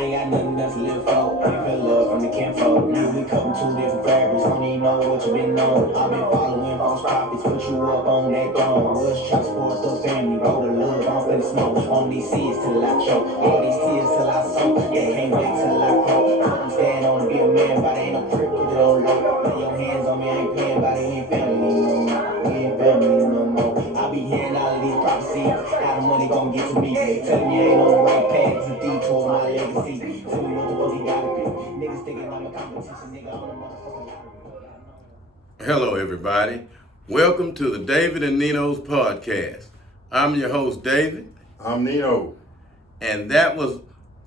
ain't got nothing else to live for. We feel love from the kinfolk. Now we couple two different fabrics. Don't even know what you been on. I've been following false prophets. Put you up on that dome. Was try to support the family. Roll the love. I'm finna smoke. On these seeds till I choke. All these tears till I soak. They can't wait till I croak. I'm standing on to be a man, but ain't no trick. Put it on low. Lay your hands on me. I ain't playing, but ain't family no more. We ain't family no more. I be hearing all of these prophecies. How the money gon' get to me? Tell me I ain't on the right path. It's a detour my legacy. Tell me what the fuck you gotta be. Niggas thinking I'm a competition, nigga. I'm a motherfucking lottery. Hello, everybody. Welcome to the David and Nino's podcast. I'm your host, David. I'm Nino. And that was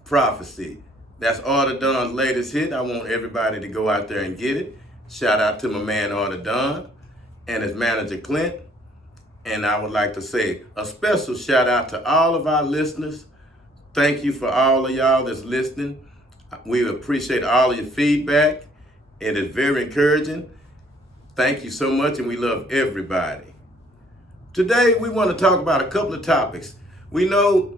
Prophecy. That's Arthur Dunn's latest hit. I want everybody to go out there and get it. Shout out to my man, Arthur Dunn, and his manager, Clint. And I would like to say a special shout out to all of our listeners. Thank you for all of y'all that's listening. We appreciate all of your feedback. It is very encouraging. Thank you so much, and we love everybody. Today, we want to talk about a couple of topics. We know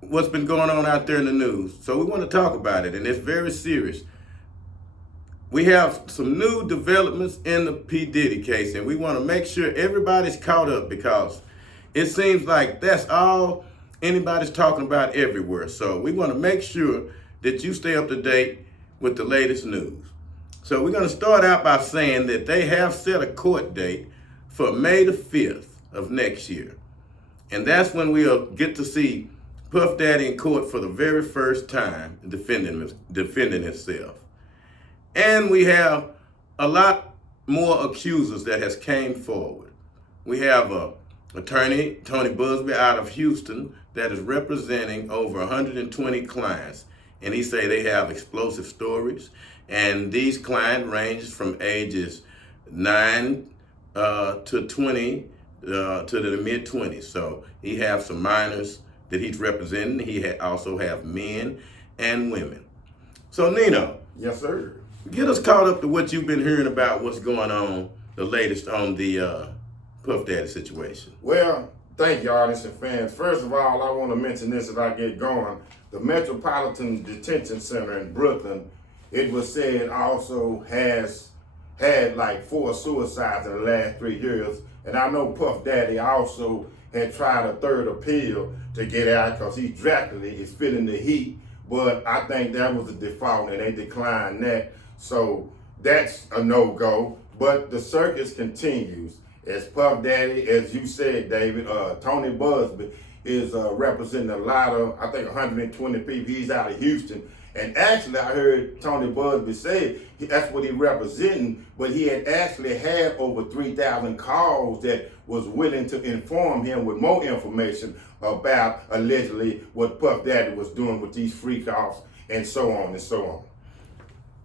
what's been going on out there in the news, so we want to talk about it, and it's very serious. We have some new developments in the P. Diddy case, and we want to make sure everybody's caught up because it seems like that's all anybody's talking about everywhere. So we want to make sure that you stay up to date with the latest news. So we're going to start out by saying that they have set a court date for May the 5th of next year. And that's when we'll get to see Puff Daddy in court for the very first time defending himself. And we have a lot more accusers that has came forward. We have attorney Tony Busby out of Houston that is representing over 120 clients. And he say they have explosive stories. And these clients ranges from ages 9 to 20 to the mid-20s. So he have some minors that he's representing. He also have men and women. So Nino. Yes, sir. Get us caught up to what you've been hearing about what's going on, the latest on the Puff Daddy situation. Well, thank you, audience and fans. First of all, I want to mention this as I get going. The Metropolitan Detention Center in Brooklyn, it was said also has had like 4 suicides in the last 3 years. And I know Puff Daddy also had tried a third appeal to get out because he drastically is feeling the heat. But I think that was a default and they declined that. So that's a no-go. But the circus continues. As Puff Daddy, as you said, David, Tony Busby is representing a lot of, I think 120 people. He's out of Houston. And actually, I heard Tony Busby say that's what he's representing, but he had actually had over 3,000 calls that was willing to inform him with more information about allegedly what Puff Daddy was doing with these freak-offs and so on and so on.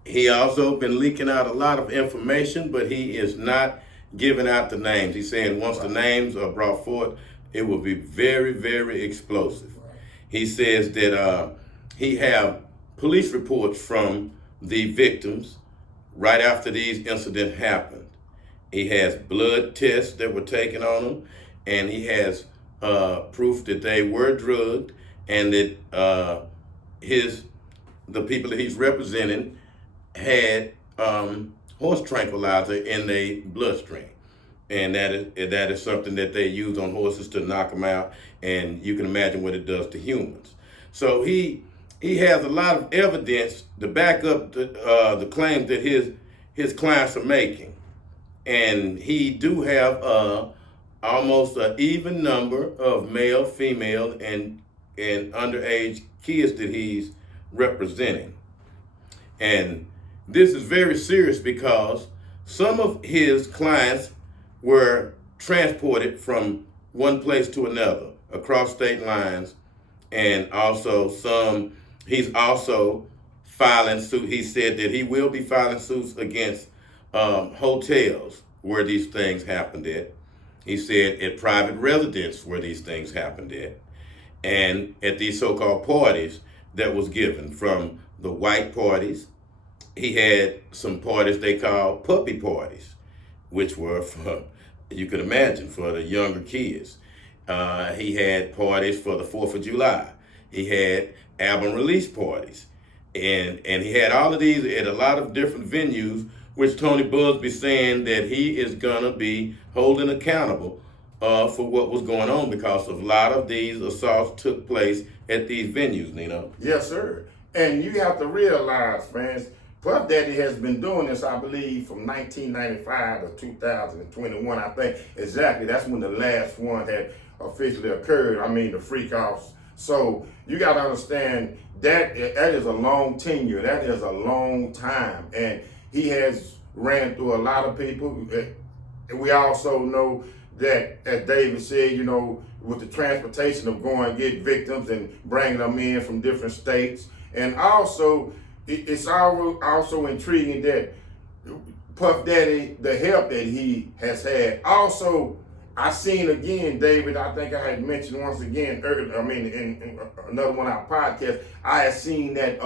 He also been leaking out a lot of information, but he is not giving out the names. He's saying once the names are brought forth, it will be very, very explosive. He says that he have police reports from the victims right after these incidents happened. He has blood tests that were taken on them, and he has proof that they were drugged and that the people that he's representing had horse tranquilizer in their bloodstream. And that is something that they use on horses to knock them out, and you can imagine what it does to humans. So he has a lot of evidence to back up the claims that his clients are making. And he do have almost an even number of male, female, and underage kids that he's representing. And this is very serious because some of his clients were transported from one place to another across state lines, and also he's also filing suit. He said that he will be filing suits against hotels where these things happened at. He said at private residence where these things happened at, and at these so-called parties that was given from the white parties. He had some parties they called puppy parties, which were for, you can imagine, for the younger kids. He had parties for the 4th of July. He had album release parties. And he had all of these at a lot of different venues, which Tony Busby saying that he is gonna be holding accountable for what was going on, because a lot of these assaults took place at these venues, Nino. Yes, sir. And you have to realize, friends, Puff Daddy has been doing this, I believe, from 1995 to 2021, I think. Exactly, that's when the last one had officially occurred. I mean, the freak offs. So you got to understand that is a long tenure. That is a long time. And he has ran through a lot of people. And we also know that, as David said, you know, with the transportation of going and get victims and bringing them in from different states. And also, it's also intriguing that Puff Daddy, the help that he has had. Also, I seen again, David, I think I had mentioned once again earlier, in another one of our podcasts, I had seen that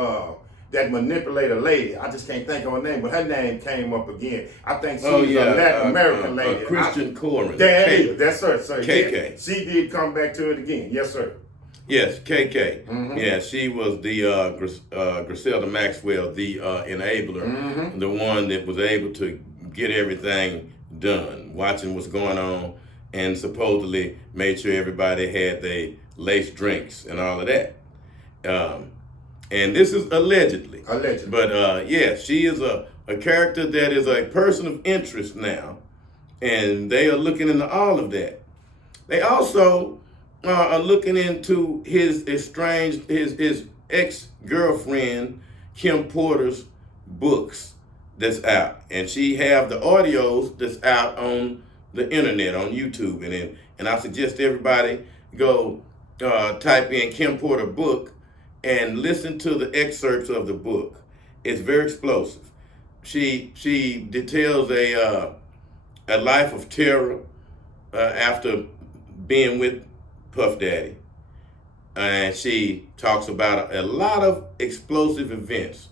that manipulator lady. I just can't think of her name, but her name came up again. I think she's a Latin American lady. Christian Corin. That's her, sir. KK. Yeah, she did come back to it again. Yes, sir. Yes, KK. Mm-hmm. Yeah, she was the Griselda Maxwell, the enabler, the one that was able to get everything done, watching what's going on, and supposedly made sure everybody had their laced drinks and all of that. And this is allegedly. Allegedly. But yeah, she is a character that is a person of interest now, and they are looking into all of that. They also are looking into his ex-girlfriend Kim Porter's books that's out, and she have the audios that's out on the internet, on YouTube, and I suggest everybody go type in Kim Porter book and listen to the excerpts of the book. It's very explosive. She details a life of terror after being with Puff Daddy, and she talks about a lot of explosive events.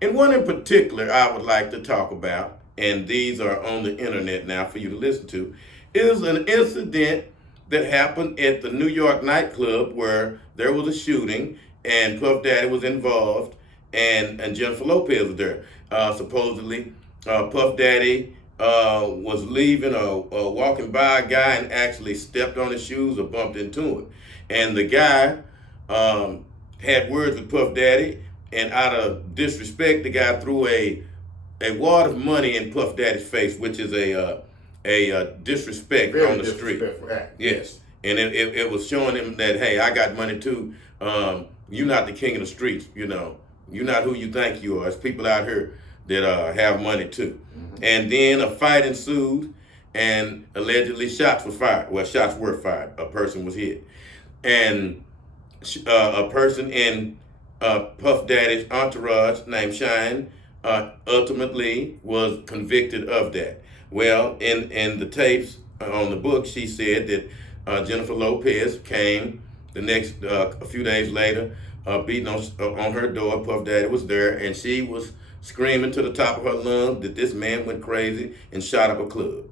And one in particular I would like to talk about, and these are on the internet now for you to listen to, is an incident that happened at the New York nightclub where there was a shooting and Puff Daddy was involved, and Jennifer Lopez was there. Supposedly, Puff Daddy was leaving or walking by a guy and actually stepped on his shoes or bumped into him. And the guy had words with Puff Daddy, and out of disrespect, the guy threw a wad of money in Puff Daddy's face, which is a disrespect Very on the street. Act. Yes, and it was showing him that, hey, I got money too. You're not the king of the streets, you know. You're not who you think you are. There's people out here that have money too. Mm-hmm. And then a fight ensued, and allegedly shots were fired. Well, shots were fired. A person was hit. And a person in Puff Daddy's entourage named Shine ultimately was convicted of that. Well, in the tapes on the book, she said that Jennifer Lopez came the next a few days later, beating on her door. Puff Daddy was there, and she was screaming to the top of her lungs that this man went crazy and shot up a club.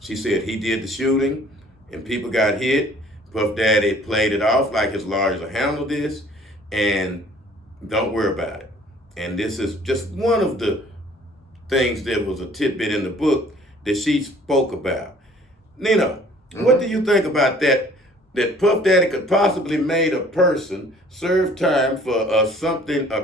She said he did the shooting, and people got hit. Puff Daddy played it off like his lawyers will handle this, and don't worry about it. And this is just one of the things that was a tidbit in the book that she spoke about. Nina, what do you think about that Puff Daddy could possibly made a person serve time for a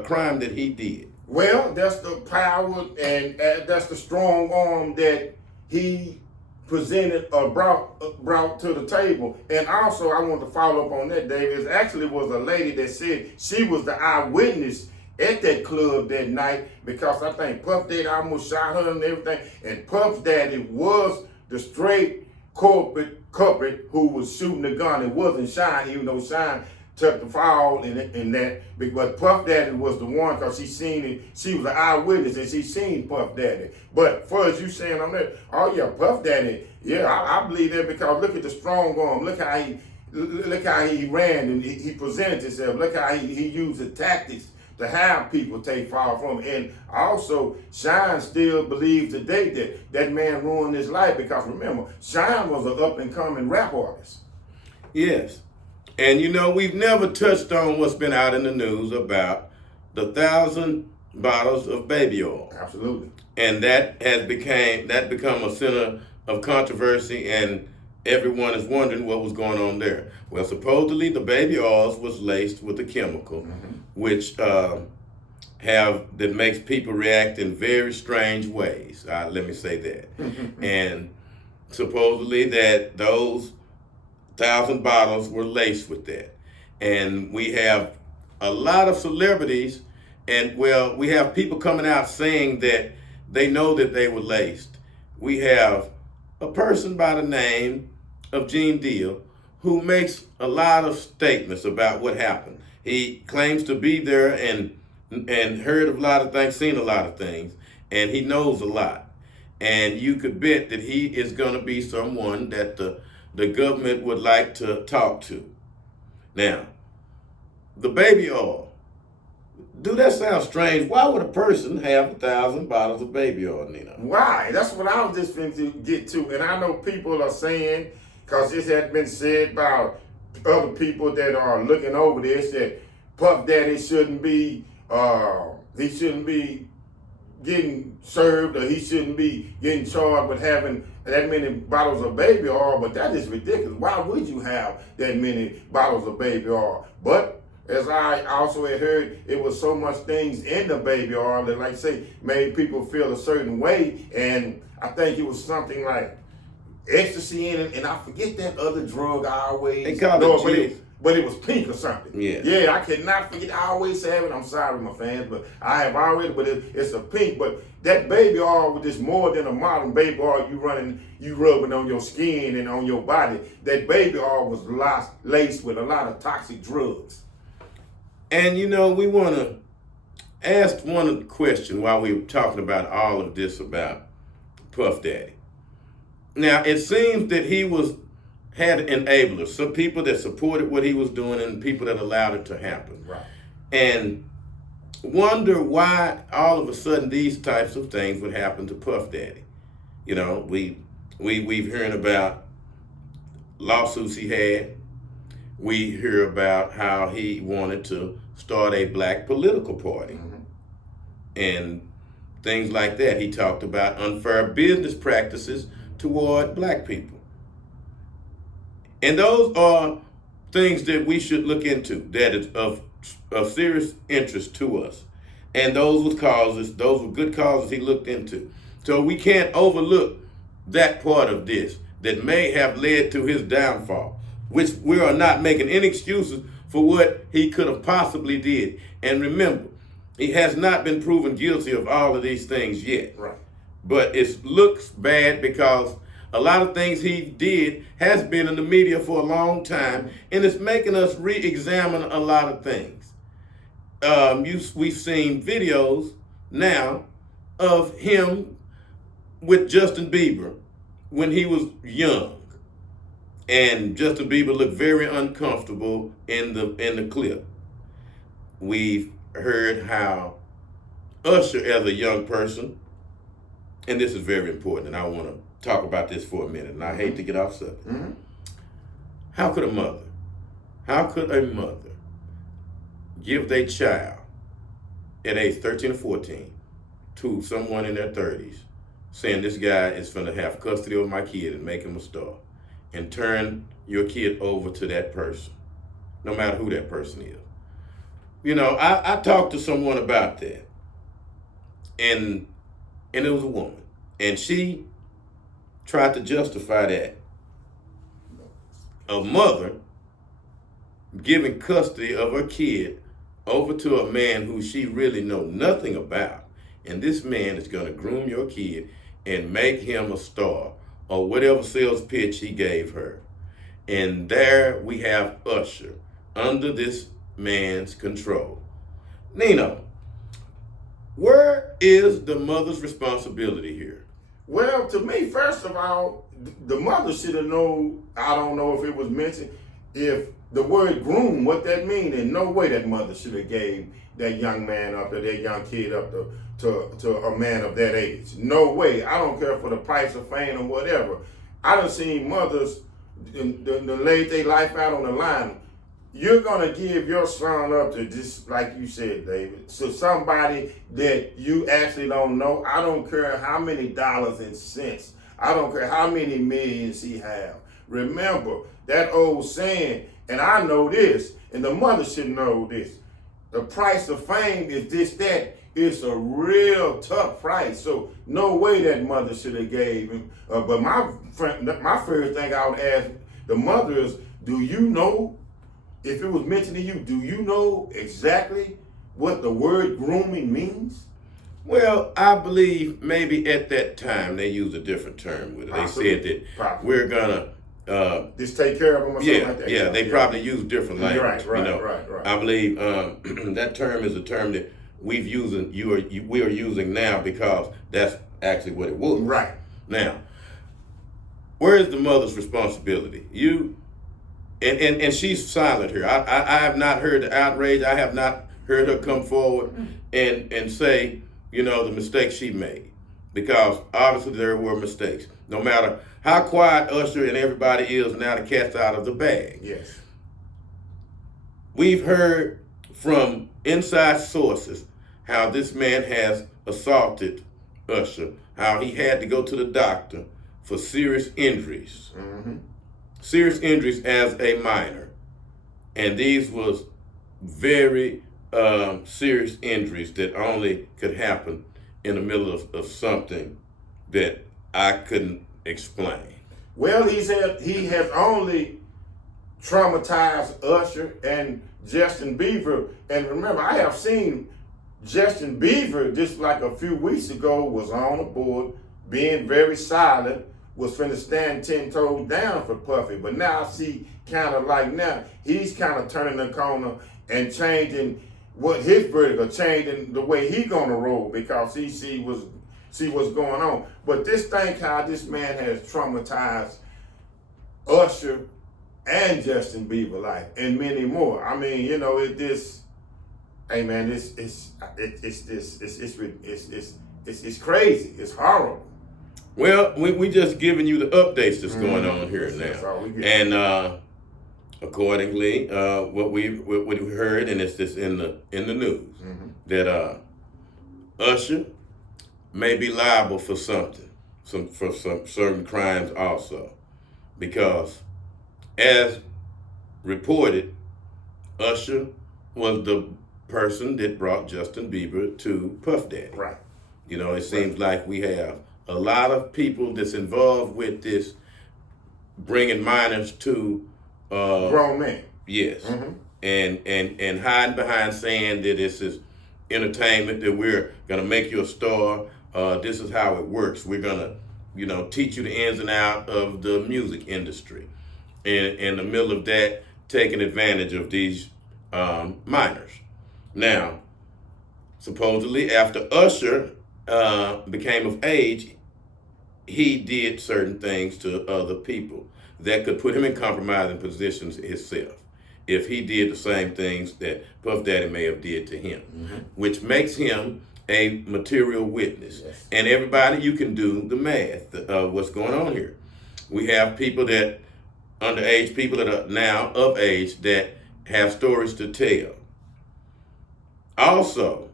crime that he did? Well, that's the power and that's the strong arm that he presented or brought to the table. And also, I want to follow up on that, David. It actually was a lady that said she was the eyewitness at that club that night, because I think Puff Daddy almost shot her and everything. And Puff Daddy was the straight culprit who was shooting the gun. It wasn't Shine, even though Shine took the fall in that. But Puff Daddy was the one, because she seen it. She was an eyewitness and she seen Puff Daddy. But for as you saying on that, oh yeah, Puff Daddy, yeah, I believe that, because look at the strong arm. Look how he ran and he presented himself. Look how he used the tactics to have people take fall from him. And also, Shine still believes today that that man ruined his life, because remember, Shine was an up-and-coming rap artist. Yes. And you know, we've never touched on what's been out in the news about the 1,000 bottles of baby oil. Absolutely. And that has become a center of controversy, and everyone is wondering what was going on there. Well, supposedly the baby oils was laced with a chemical, which that makes people react in very strange ways. Let me say that. And supposedly that those 1,000 bottles were laced with that. And we have a lot of celebrities, and well, we have people coming out saying that they know that they were laced. We have a person by the name of Gene Deal who makes a lot of statements about what happened. He claims to be there and heard of a lot of things, seen a lot of things, and he knows a lot. And you could bet that he is going to be someone that the government would like to talk to. Now, the baby oil. Do that sound strange? Why would a person have 1,000 bottles of baby oil, Nina? Why? That's what I was just going to get to. And I know people are saying, because this had been said by other people that are looking over this, that Puff Daddy shouldn't be getting served, or he shouldn't be getting charged with having that many bottles of baby oil. But that is ridiculous. Why would you have that many bottles of baby oil? But as I also had heard, it was so much things in the baby oil that, like I say, made people feel a certain way. And I think it was something like ecstasy in it, and I forget that other drug I always They called it but it was pink or something. Yeah. I cannot forget. I always have it. I'm sorry, my fans, but I have already. But it's a pink. But that baby oil was just more than a modern baby oil you rubbing on your skin and on your body. That baby oil was laced with a lot of toxic drugs. And you know, we want to ask one question while we're talking about all of this about Puff Daddy. Now, it seems that he had enablers, some people that supported what he was doing and people that allowed it to happen. Right. And wonder why all of a sudden these types of things would happen to Puff Daddy. You know, we've heard about lawsuits he had. We hear about how he wanted to start a black political party and things like that. He talked about unfair business practices toward black people. And those are things that we should look into, that is of serious interest to us. And those were good causes he looked into. So we can't overlook that part of this that may have led to his downfall, which we are not making any excuses for what he could have possibly did. And remember, he has not been proven guilty of all of these things yet. Right. But it looks bad because a lot of things he did has been in the media for a long time, and it's making us re-examine a lot of things. We've seen videos now of him with Justin Bieber when he was young. And Justin Bieber looked very uncomfortable in the clip. We've heard how Usher, as a young person, and this is very important, and I want to talk about this for a minute, and I hate to get off subject. How could a mother give their child at age 13 or 14 to someone in their 30s, saying this guy is going to have custody of my kid and make him a star, and turn your kid over to that person, no matter who that person is? You know, I talked to someone about that, and it was a woman, and she tried to justify that. A mother giving custody of her kid over to a man who she really know nothing about, and this man is going to groom your kid and make him a star or whatever sales pitch he gave her. And there we have Usher under this man's control. Nino, where is the mother's responsibility here? Well, to me, first of all, the mother should have known. I don't know if it was mentioned, if the word groom, what that mean. In no way that mother should have gave that young man up, or that young kid up to a man of that age. No way. I don't care for the price of fame or whatever. I done seen mothers that laid their life out on the line you're gonna give your son up to just like you said, David, so somebody that you actually don't know. I don't care how many dollars and cents. I don't care how many millions he have. Remember that old saying, and I know this, and the mother should know this. The price of fame is this, that. It's a real tough price. So no way that mother should have gave him. But my first thing I would ask the mother is, do you know? If it was mentioned to you, do you know exactly what the word grooming means? Well, I believe maybe at that time they used a different term with it. Possibly. They said that Possibly. we're gonna just take care of them or something like that. Yeah, they probably use different language. Right. I believe that term is a term that we are using now because that's actually what it was. Right. Now, where is the mother's responsibility? And she's silent here. I have not heard the outrage. I have not heard her come forward and say, the mistakes she made. Because obviously there were mistakes. No matter how quiet Usher and everybody is now, the cat's out of the bag. Yes. We've heard from inside sources how this man has assaulted Usher, how he had to go to the doctor for serious injuries. Mm-hmm. Serious injuries as a minor. And these was very serious injuries that only could happen in the middle of something that I couldn't explain. Well, he has only traumatized Usher and Justin Bieber. And remember, I have seen Justin Bieber just like a few weeks ago was on the board, being very silent, was finna stand 10 toes down for Puffy. But now I see kind of like now, he's kind of turning the corner and changing what his vertical, changing the way he gonna roll because he see what's going on. But this thing how this man has traumatized Usher and Justin Bieber life and many more. I mean, hey man, it's crazy. It's horrible. Well, we just giving you the updates that's going on here now. That's all we get. And accordingly, what we heard, and it's just in the news, that Usher may be liable for something, for some certain crimes also, because as reported, Usher was the person that brought Justin Bieber to Puff Daddy. Right. It seems like we have a lot of people that's involved with this, bringing minors to grown men. Yes, and hiding behind saying that this is entertainment, that we're gonna make you a star. This is how it works. We're gonna, teach you the ins and outs of the music industry, and in the middle of that, taking advantage of these minors. Now, supposedly after Usher became of age, he did certain things to other people that could put him in compromising positions himself if he did the same things that Puff Daddy may have did to him, which makes him a material witness. Yes. And everybody, you can do the math of what's going on here. We have people that, underage people that are now of age that have stories to tell. Also,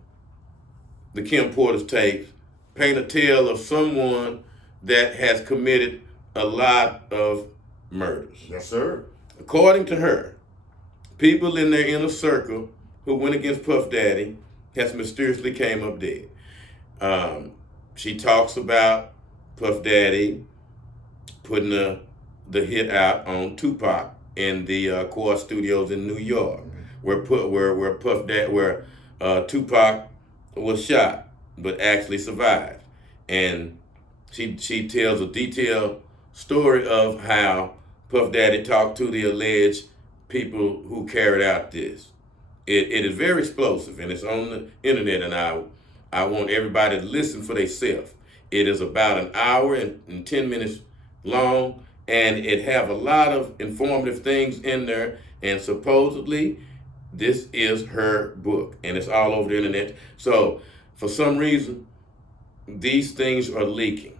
the Kim Porter's tapes paint a tale of someone that has committed a lot of murders. Yes, sir. According to her, people in their inner circle who went against Puff Daddy has mysteriously came up dead. She talks about Puff Daddy putting the hit out on Tupac in the Quad Studios in New York, where Tupac was shot but actually survived. And she tells a detailed story of how Puff Daddy talked to the alleged people who carried out this. It is very explosive, and it's on the internet, and I want everybody to listen for themselves. It is about an hour and 10 minutes long, and it have a lot of informative things in there, and supposedly this is her book, and it's all over the internet. So for some reason, these things are leaking,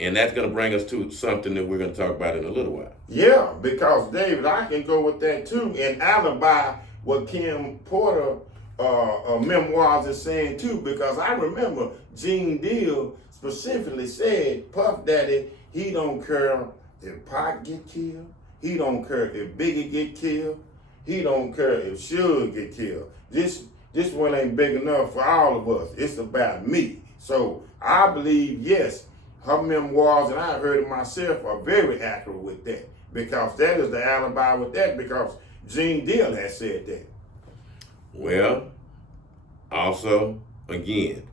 and that's going to bring us to something that we're going to talk about in a little while. Yeah, because David, I can go with that too, and alibi what Kim Porter memoirs is saying too, because I remember Gene Deal specifically said, Puff Daddy, he don't care if Pac get killed, he don't care if Biggie get killed, he don't care if Suge get killed. This one ain't big enough for all of us. It's about me. So I believe, yes, her memoirs, and I heard it myself, are very accurate with that, because that is the alibi with that, because Gene Deal has said that. Well, also, again,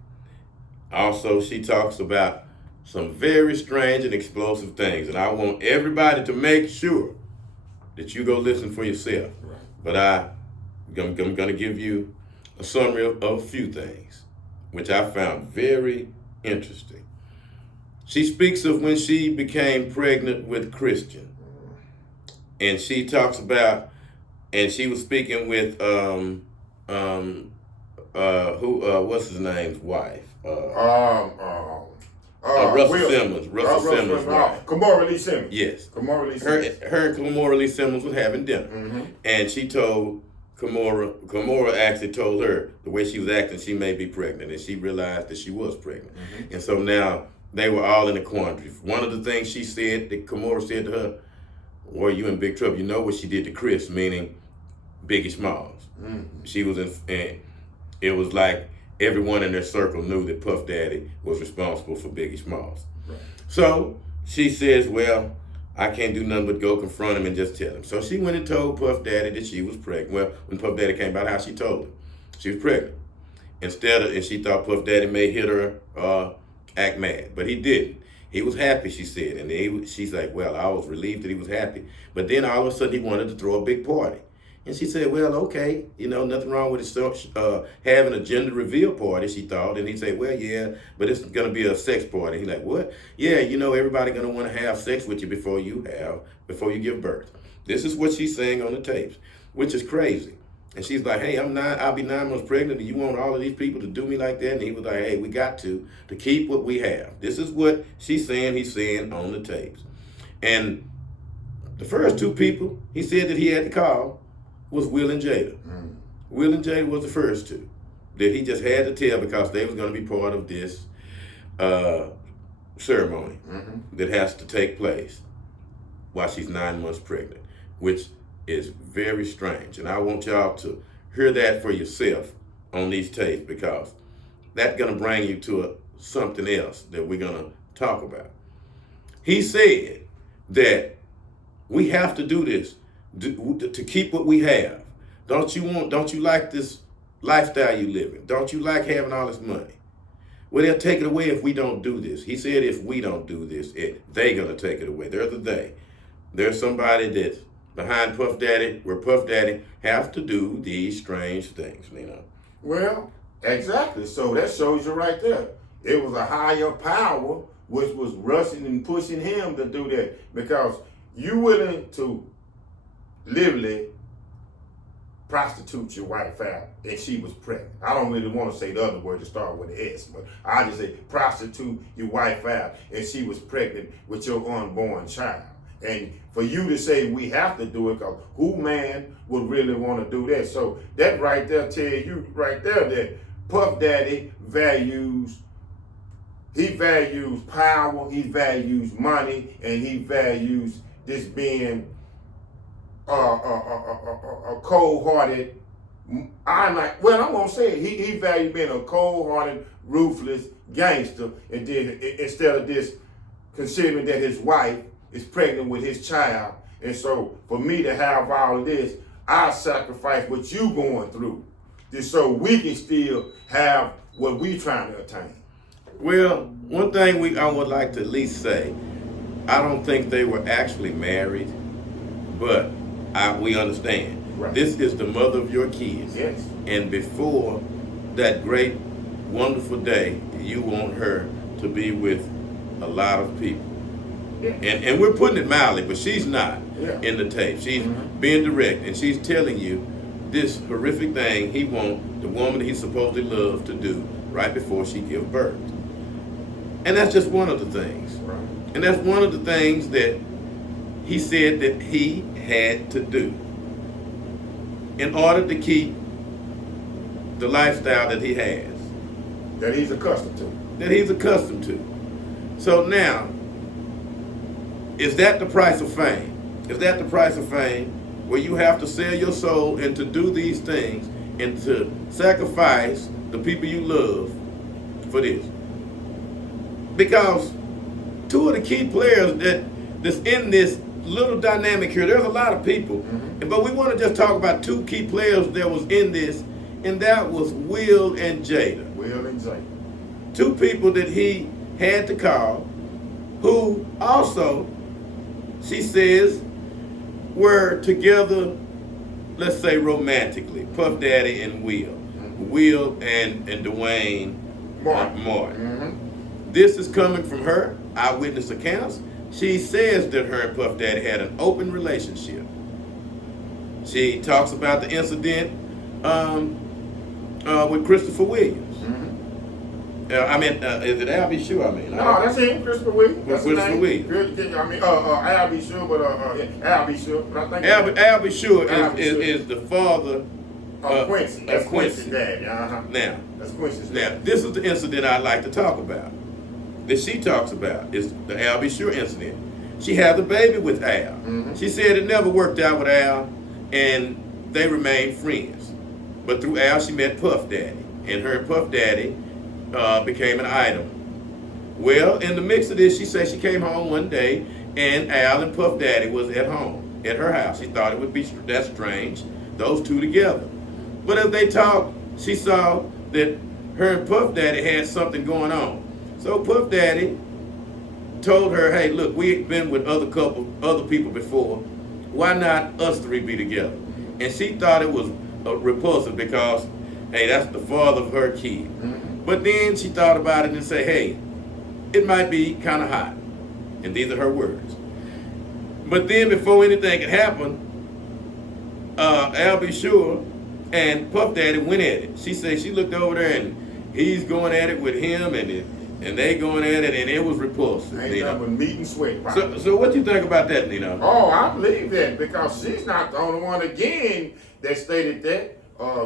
she talks about some very strange and explosive things, and I want everybody to make sure that you go listen for yourself. Right. But I'm going to give you a summary of a few things, which I found very interesting. She speaks of when she became pregnant with Christian, and she talks about, and she was speaking with what's his name's wife? Russell Simmons. Russell Simmons' wife. Kimora Lee Simmons. Yes. Kimora Lee Simmons. Her and Kimora Lee Simmons was having dinner, and she told Kimora actually told her the way she was acting, she may be pregnant, and she realized that she was pregnant. And so now they were all in a quandary. One of the things she said, that Kimora said to her, "Boy, you in big trouble. You know what she did to Chris," meaning Biggie Smalls. She was in, it was like everyone in their circle knew that Puff Daddy was responsible for Biggie Smalls. Right. So she says, well, I can't do nothing but go confront him and just tell him. So she went and told Puff Daddy that she was pregnant. Well, when Puff Daddy came by the house, she told him she was pregnant. And she thought Puff Daddy may hit her, act mad, but he didn't. He was happy, she said, and she's like, well, I was relieved that he was happy. But then all of a sudden he wanted to throw a big party. And she said, well, okay, nothing wrong with it, having a gender reveal party, she thought. And he'd say, well, yeah, but it's going to be a sex party. He's like, what? Yeah, everybody going to want to have sex with you before you give birth. This is what she's saying on the tapes, which is crazy. And she's like, hey, I'll be 9 months pregnant, and you want all of these people to do me like that? And he was like, hey, we got to keep what we have. This is what he's saying on the tapes. And the first two people he said that he had to call was Will and Jada. Will and Jada was the first two that he just had to tell, because they was going to be part of this ceremony that has to take place while she's 9 months pregnant, which is very strange. And I want y'all to hear that for yourself on these tapes, because that's going to bring you to something else that we're going to talk about. He said that we have to do this to keep what we have. Don't you like this lifestyle you live in? Don't you like having all this money? Well, they'll take it away if we don't do this. He said if we don't do this, they're going to take it away. There's a they. There's somebody that's behind Puff Daddy, where Puff Daddy have to do these strange things, Well, exactly. So that shows you right there. It was a higher power which was rushing and pushing him to do that, because you willing to literally prostitute your wife out, and she was pregnant. I don't really want to say the other word to start with an S, but I just say prostitute your wife out, and she was pregnant with your unborn child. And for you to say we have to do it, because who man would really want to do that? So that right there tell you right there that Puff Daddy values power, he values money, and he values this being a cold-hearted, I'm gonna say it. He valued being a cold-hearted, ruthless gangster, and then instead of this, considering that his wife is pregnant with his child. And so for me to have all of this, I sacrifice what you going through, just so we can still have what we trying to attain. Well, one thing I would like to at least say, I don't think they were actually married, but we understand. Right. This is the mother of your kids. Yes. And before that great, wonderful day, you want her to be with a lot of people. Yeah. And we're putting it mildly, but she's not Yeah. in the tape. She's being direct, and she's telling you this horrific thing he wants the woman that he supposedly loves to do right before she gives birth. And that's just one of the things. Right. And that's one of the things that he said that he had to do in order to keep the lifestyle that he has. That he's accustomed to. That he's accustomed to. So now, is that the price of fame? Is that the price of fame where you have to sell your soul and to do these things and to sacrifice the people you love for this? Because two of the key players that's in this little dynamic here, there's a lot of people, but we want to just talk about two key players that was in this, and that was Will and Jada. Will and Jada. Two people that he had to call, who also, she says, were together, let's say romantically, Puff Daddy and Will. Will and Dwayne Martin. This is coming from her eyewitness accounts. She says that her and Puff Daddy had an open relationship. She talks about the incident with Christopher Williams. Is it Al B. Sure? No, that's him, Christopher Williams. That's Christopher Williams. Al B. Sure, but Al B. Sure. But I think Al B. Sure is the father of Quincy. That's Quincy. Quincy's dad. Now, that's Quincy's now dad. this is the incident I'd like to talk about. That she talks about is the Al B. Sure incident. She had a baby with Al. She said it never worked out with Al, and they remained friends. But through Al, she met Puff Daddy, and her and Puff Daddy became an item. Well, in the mix of this, she said she came home one day, and Al and Puff Daddy was at home, at her house. She thought it would be that strange, those two together. But as they talked, she saw that her and Puff Daddy had something going on. So Puff Daddy told her, hey, look, we've been with other people before. Why not us three be together? And she thought it was repulsive because, hey, that's the father of her kid. But then she thought about it and said, hey, it might be kind of hot. And these are her words. But then before anything could happen, Al B. Sure and Puff Daddy went at it. She said she looked over there and he's going at it with him and they going at it, and it was repulsive. Ain't nothing but meat and sweat. So what you think about that, Nino? Oh, I believe that because she's not the only one again that stated that.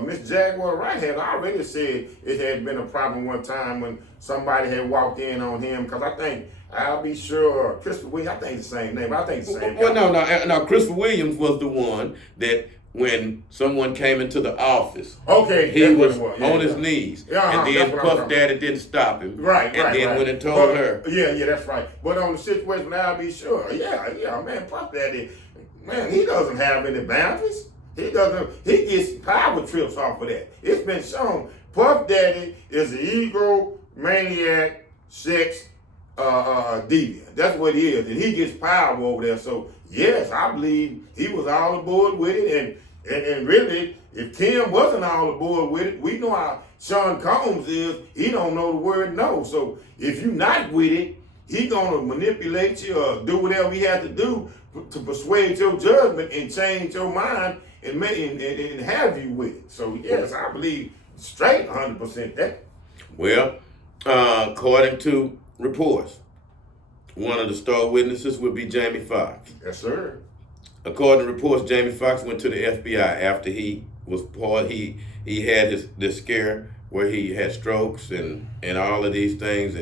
Miss Jaguar Wright had already said it had been a problem one time when somebody had walked in on him, because I think I'll be sure Christopher Williams, I think it's the same name. I think it's the same Well, guy. no. Christopher Williams was the one that when someone came into the office, okay, he was Yeah, on his knees, Yeah, and then Puff Daddy didn't stop him. Right, and then right. went and told her. Yeah, that's right. But on the situation, I'll be sure. Yeah, man, Puff Daddy, man, he doesn't have any boundaries. He doesn't. He gets power trips off of that. It's been shown. Puff Daddy is an egomaniac, sex deviant. That's what he is, and he gets power over there. So yes, I believe he was all aboard with it, and really, if Kim wasn't all aboard with it, we know how Sean Combs is. He don't know the word no. So if you're not with it, he gonna manipulate you or do whatever he has to do to persuade your judgment and change your mind and have you with it. So yes, I believe straight 100% that. Well, according to reports, one of the star witnesses would be Jamie Foxx. Yes, sir. According to reports, Jamie Foxx went to the FBI after he was poor. He had this scare where he had strokes and all of these things,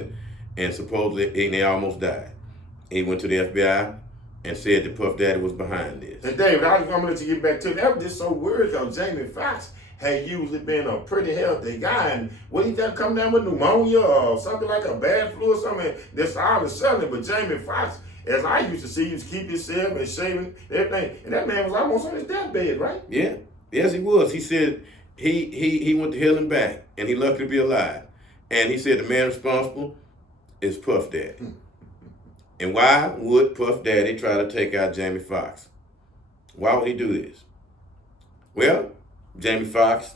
and supposedly they almost died. He went to the FBI and said that Puff Daddy was behind this. And David, I was going to let you get back to it. That was just so weird because Jamie Foxx had usually been a pretty healthy guy, and what he got come down with pneumonia or something like a bad flu or something, that's all of a sudden. But Jamie Foxx, as I used to see, he used to keep himself and shaving everything, and that man was almost on his deathbed, right? Yeah, yes he was. He said he went to hell and back, and he lucky to be alive. And he said the man responsible is Puff Daddy. And why would Puff Daddy try to take out Jamie Foxx? Why would he do this? Well, Jamie Foxx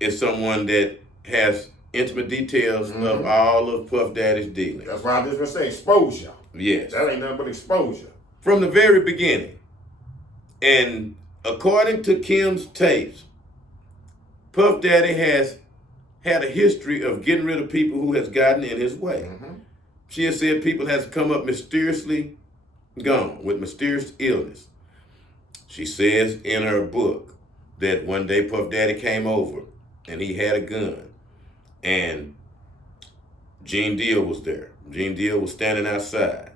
is someone that has intimate details of all of Puff Daddy's dealings. That's why I was just going to say exposure. Yes. That ain't nothing but exposure. From the very beginning. And according to Kim's tapes, Puff Daddy has had a history of getting rid of people who has gotten in his way. She has said people has come up mysteriously gone with mysterious illness. She says in her book that one day Puff Daddy came over and he had a gun, and Gene Deal was there. Gene Deal was standing outside,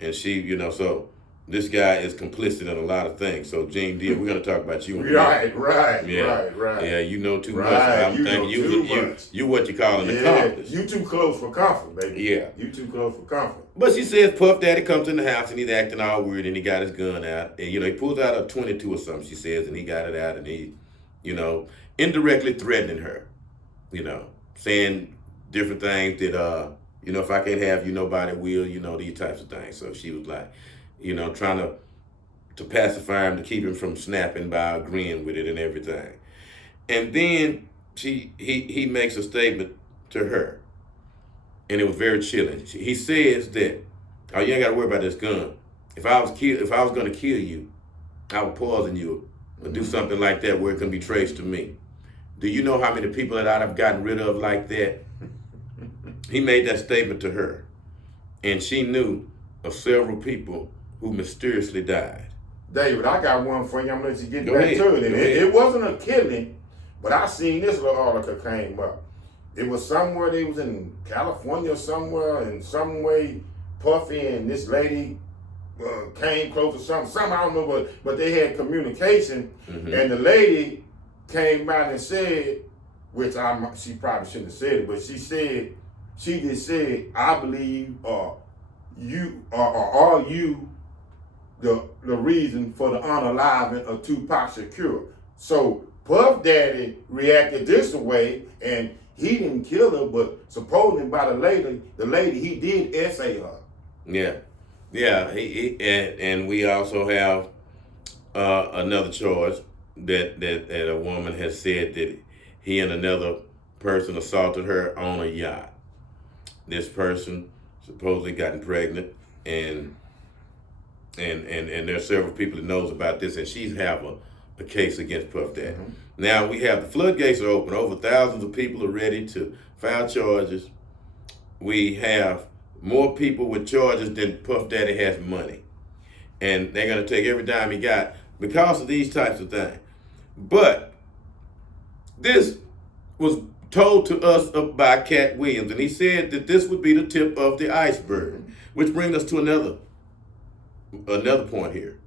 and she, so this guy is complicit in a lot of things. So Gene Deal, we're gonna talk about you. Right. Yeah, you know too much. Right, I'm thinking you what you call an accomplice. You too close for comfort, baby. Yeah. You too close for comfort. But she says Puff Daddy comes in the house and he's acting all weird, and he got his gun out, and he pulls out a 22 or something, she says, and he got it out, and he, indirectly threatening her, saying different things that if I can't have you, nobody will, these types of things. So she was like, trying to pacify him, to keep him from snapping by agreeing with it and everything. And then he makes a statement to her, and it was very chilling. He says that, "Oh, you ain't got to worry about this gun. If I was going to kill you, I would poison you or do something like that where it can be traced to me. Do you know how many people that I'd have gotten rid of like that?" He made that statement to her, and she knew of several people who mysteriously died. David, I got one for you. I'm gonna let you get Go back ahead. to it. It wasn't a killing, but I seen this little article came up. It was somewhere, they was in California somewhere, in some way, Puffy and this lady came close to something, I don't know, but they had communication, and the lady came out and said, which she probably shouldn't have said it, but she just said, "I believe you are you the reason for the unaliving of Tupac Shakur." So Puff Daddy reacted this way, and he didn't kill her, but supposedly by the lady he did essay her. Yeah. And we also have another charge that a woman has said that he and another person assaulted her on a yacht. This person supposedly gotten pregnant, and there's several people that knows about this, and she's have a case against Puff Daddy. Now we have the floodgates are open. Over thousands of people are ready to file charges. We have more people with charges than Puff Daddy has money, and they're gonna take every dime he got because of these types of things. But this was told to us by Cat Williams, and he said that this would be the tip of the iceberg, which brings us to another point here.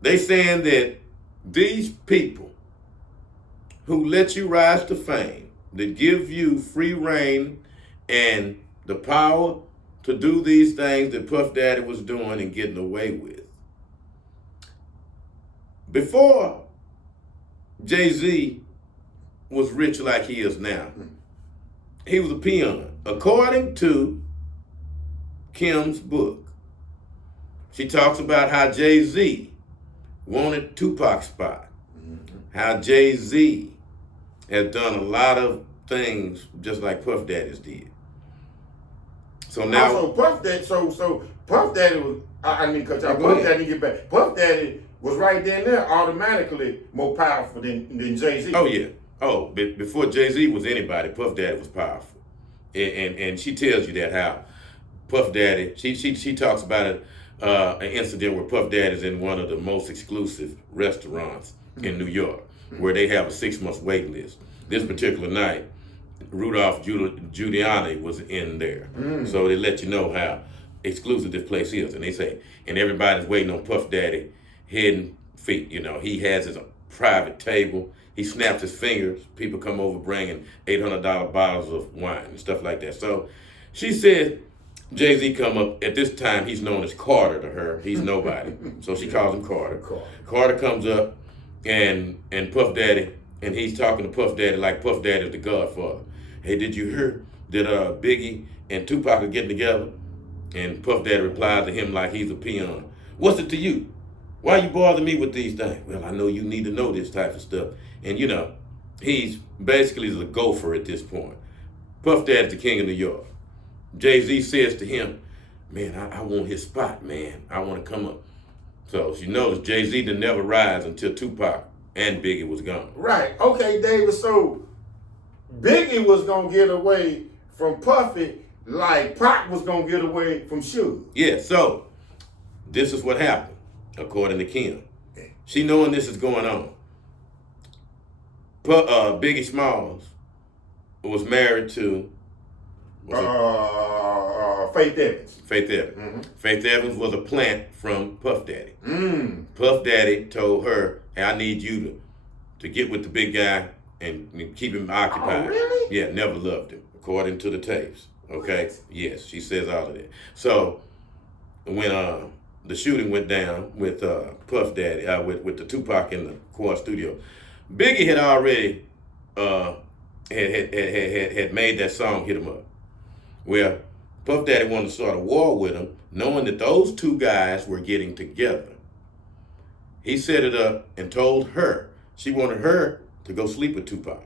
They saying that these people who let you rise to fame, that give you free reign and the power to do these things that Puff Daddy was doing and getting away with. Before Jay-Z was rich like he is now, he was a peon. According to Kim's book, she talks about how Jay-Z wanted Tupac's spot, how Jay-Z has done a lot of things just like Puff Daddy's did. So now, so Puff Daddy was. I mean, cut you off. Puff Daddy get back. Puff Daddy was right there and there, automatically more powerful than Jay-Z. Oh yeah. Oh, before Jay-Z was anybody, Puff Daddy was powerful, and she tells you that how Puff Daddy. She talks about it. An incident where Puff Daddy's in one of the most exclusive restaurants in New York, where they have a 6-month wait list. This particular night, Rudolph Giuliani was in there. So they let you know how exclusive this place is. And they say, and everybody's waiting on Puff Daddy head and feet. He has his private table. He snaps his fingers. People come over bringing $800 bottles of wine and stuff like that. So she said, Jay-Z come up, at this time he's known as Carter to her. He's nobody. So she calls him Carter. Carter comes up and Puff Daddy, and he's talking to Puff Daddy like Puff Daddy's the godfather. "Hey, did you hear that Biggie and Tupac are getting together?" And Puff Daddy replies to him like he's a peon. "What's it to you? Why you bother me with these things?" "Well, I know you need to know this type of stuff." And he's basically the gopher at this point. Puff Daddy's the king of New York. Jay-Z says to him, "Man, I want his spot, man. I want to come up." So she knows Jay-Z didn't never rise until Tupac and Biggie was gone. Right. Okay, David. So Biggie was gonna get away from Puffy like Pac was gonna get away from Suge. Yeah. So this is what happened, according to Kim. She knowing this is going on. Biggie Smalls was married to Faith Evans. Faith Evans. Mm-hmm. Faith Evans was a plant from Puff Daddy. Mm. Puff Daddy told her, "Hey, I need you to get with the big guy and keep him occupied." Oh, really? Yeah, never loved him, according to the tapes. Okay? What? Yes, she says all of that. So when the shooting went down with Puff Daddy, with the Tupac in the Quad Studio, Biggie had already had made that song "Hit 'Em Up," where Puff Daddy wanted to start a war with him, knowing that those two guys were getting together. He set it up and told her she wanted her to go sleep with Tupac.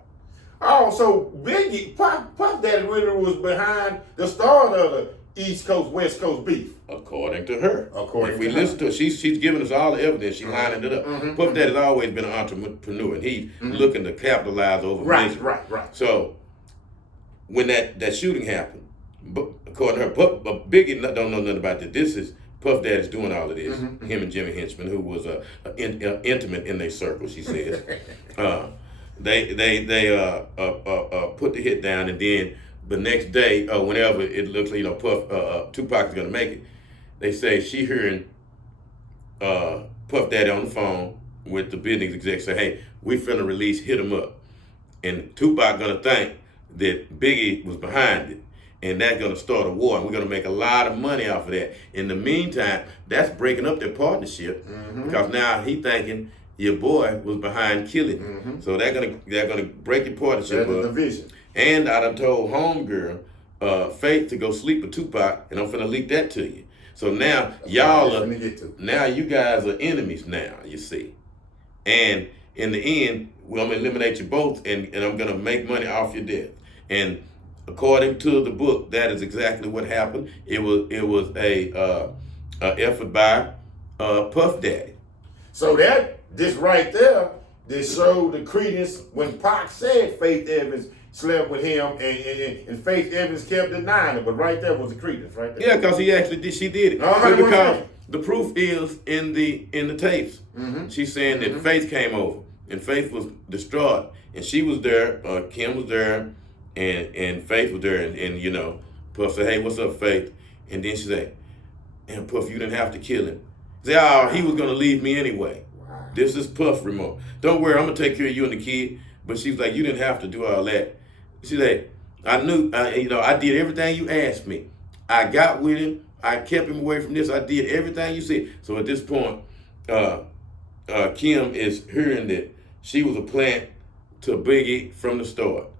Oh, so Biggie, Puff Daddy really was behind the start of the East Coast, West Coast beef. According to her. According if we to listen to her, she's giving us all the evidence. She's lining it up. Mm-hmm. Puff Daddy's always been an entrepreneur, and he's looking to capitalize over misery. Right. So when that shooting happened, according to her, but Biggie don't know nothing about this. This is Puff Daddy's doing all of this. Mm-hmm. Him and Jimmy Henchman, who was intimate in their circle, she says. They put the hit down, and then the next day, whenever it looks like Tupac is gonna make it, they say she hearing Puff Daddy on the phone with the business exec say, "Hey, we finna release Hit 'Em Up," and Tupac gonna think that Biggie was behind it, and that's gonna start a war, and we're gonna make a lot of money off of that. In the meantime, that's breaking up their partnership because now he thinking your boy was behind killing. So they're gonna break your partnership That's up. the division. And I done told homegirl Faith to go sleep with Tupac, and I'm finna leak that to you. So now now you guys are enemies now, you see. And in the end, I'm gonna eliminate you both, and I'm gonna make money off your death. And according to the book, that is exactly what happened. It was a effort by Puff Daddy. So this right there, this showed the credence when Pac said Faith Evans slept with him, and Faith Evans kept denying it. But right there was the credence, right there. Yeah, because he actually did. She did it. Because the proof is in the tapes. She's saying that Faith came over, and Faith was distraught, and she was there. Kim was there, and Faith was there, and Puff said, "Hey, what's up, Faith?" And then she said, "And Puff, you didn't have to kill him." Say, "Oh, he was gonna leave me anyway." Wow. This is Puff remote. "Don't worry, I'm gonna take care of you and the kid." But she was like, "You didn't have to do all that." She said, "I knew, I did everything you asked me. I got with him. I kept him away from this. I did everything you said." So at this point, Kim is hearing that she was a plant to Biggie from the start.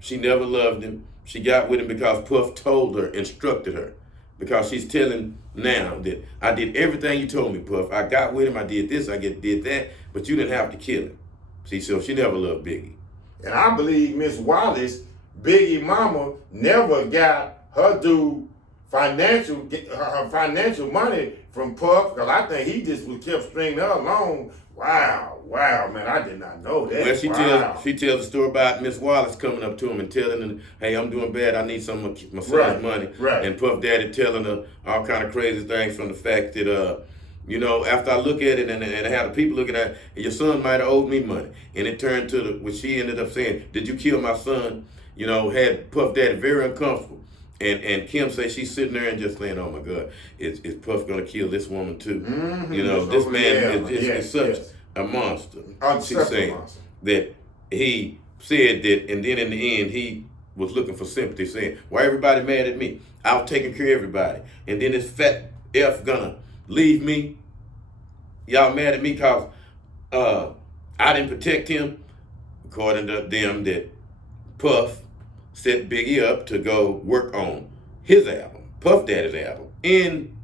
She never loved him. She got with him because Puff told her, instructed her. Because she's telling now that I did everything you told me, Puff. I got with him, I did this, I did that, but you didn't have to kill him. See, so she never loved Biggie. And I believe Miss Wallace, Biggie mama, never got her due her financial money from Puff, because I think he just kept stringing her along. Wow, man, I did not know that. Well, she tells the story about Miss Wallace coming up to him and telling him, "Hey, I'm doing bad. I need some of my son's money." Right. And Puff Daddy telling her all kind of crazy things from the fact that, after I look at it and I had the people looking at it, your son might have owed me money. And it turned to what she ended up saying, "Did you kill my son?" Had Puff Daddy very uncomfortable. And Kim says she's sitting there and just saying, "Oh my God, is Puff gonna kill this woman too?" This man is such a monster. She's saying that he said that, and then in the end he was looking for sympathy, saying, "Why everybody mad at me? I was taking care of everybody, and then this fat F gonna leave me? Y'all mad at me because I didn't protect him?" According to them, that Puff set Biggie up to go work on his album, Puff Daddy's album, in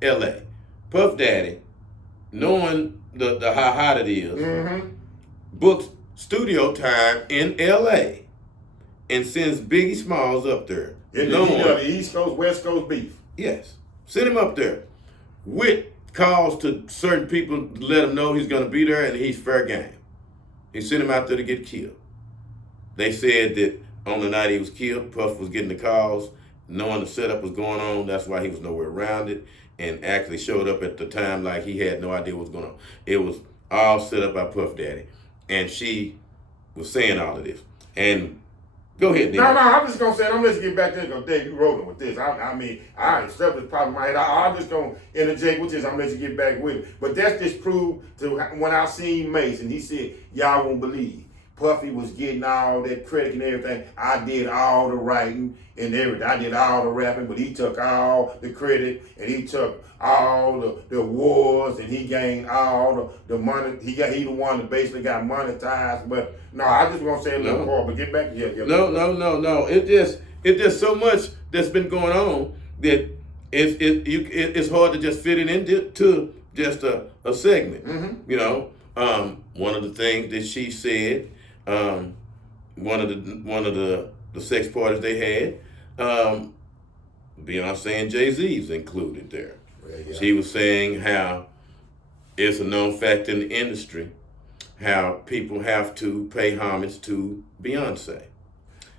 L.A. Puff Daddy, knowing how hot it is, books studio time in L.A. and sends Biggie Smalls up there. The East Coast, West Coast beef. Yes. Send him up there with calls to certain people to let him know he's going to be there and he's fair game. He sent him out there to get killed. They said that on the night he was killed, Puff was getting the calls, knowing the setup was going on. That's why he was nowhere around it. and actually showed up at the time like he had no idea what was going on. It was all set up by Puff Daddy, and she was saying all of this. And go ahead, Nick. No, I'm just gonna say, I'm just get back there because Dave, you rolling with this. I mean, I accept this problem in my head. I'm just gonna interject with this. I'm gonna let you get back with it. But that's just proved to when I seen Mace and he said, y'all won't believe. Puffy was getting all that credit and everything. I did all the writing and everything. I did all the rapping, but he took all the credit and he took all the awards and he gained all the money. He the one that basically got monetized. But no, I just want to say a little more. But get back to you. No. It's just so much that's been going on that it's hard to just fit it into just a segment. Mm-hmm. You know, one of the things that she said. One of the sex parties they had, Beyonce and Jay-Z's included there. Yeah. She was saying how it's a known fact in the industry how people have to pay homage to Beyonce.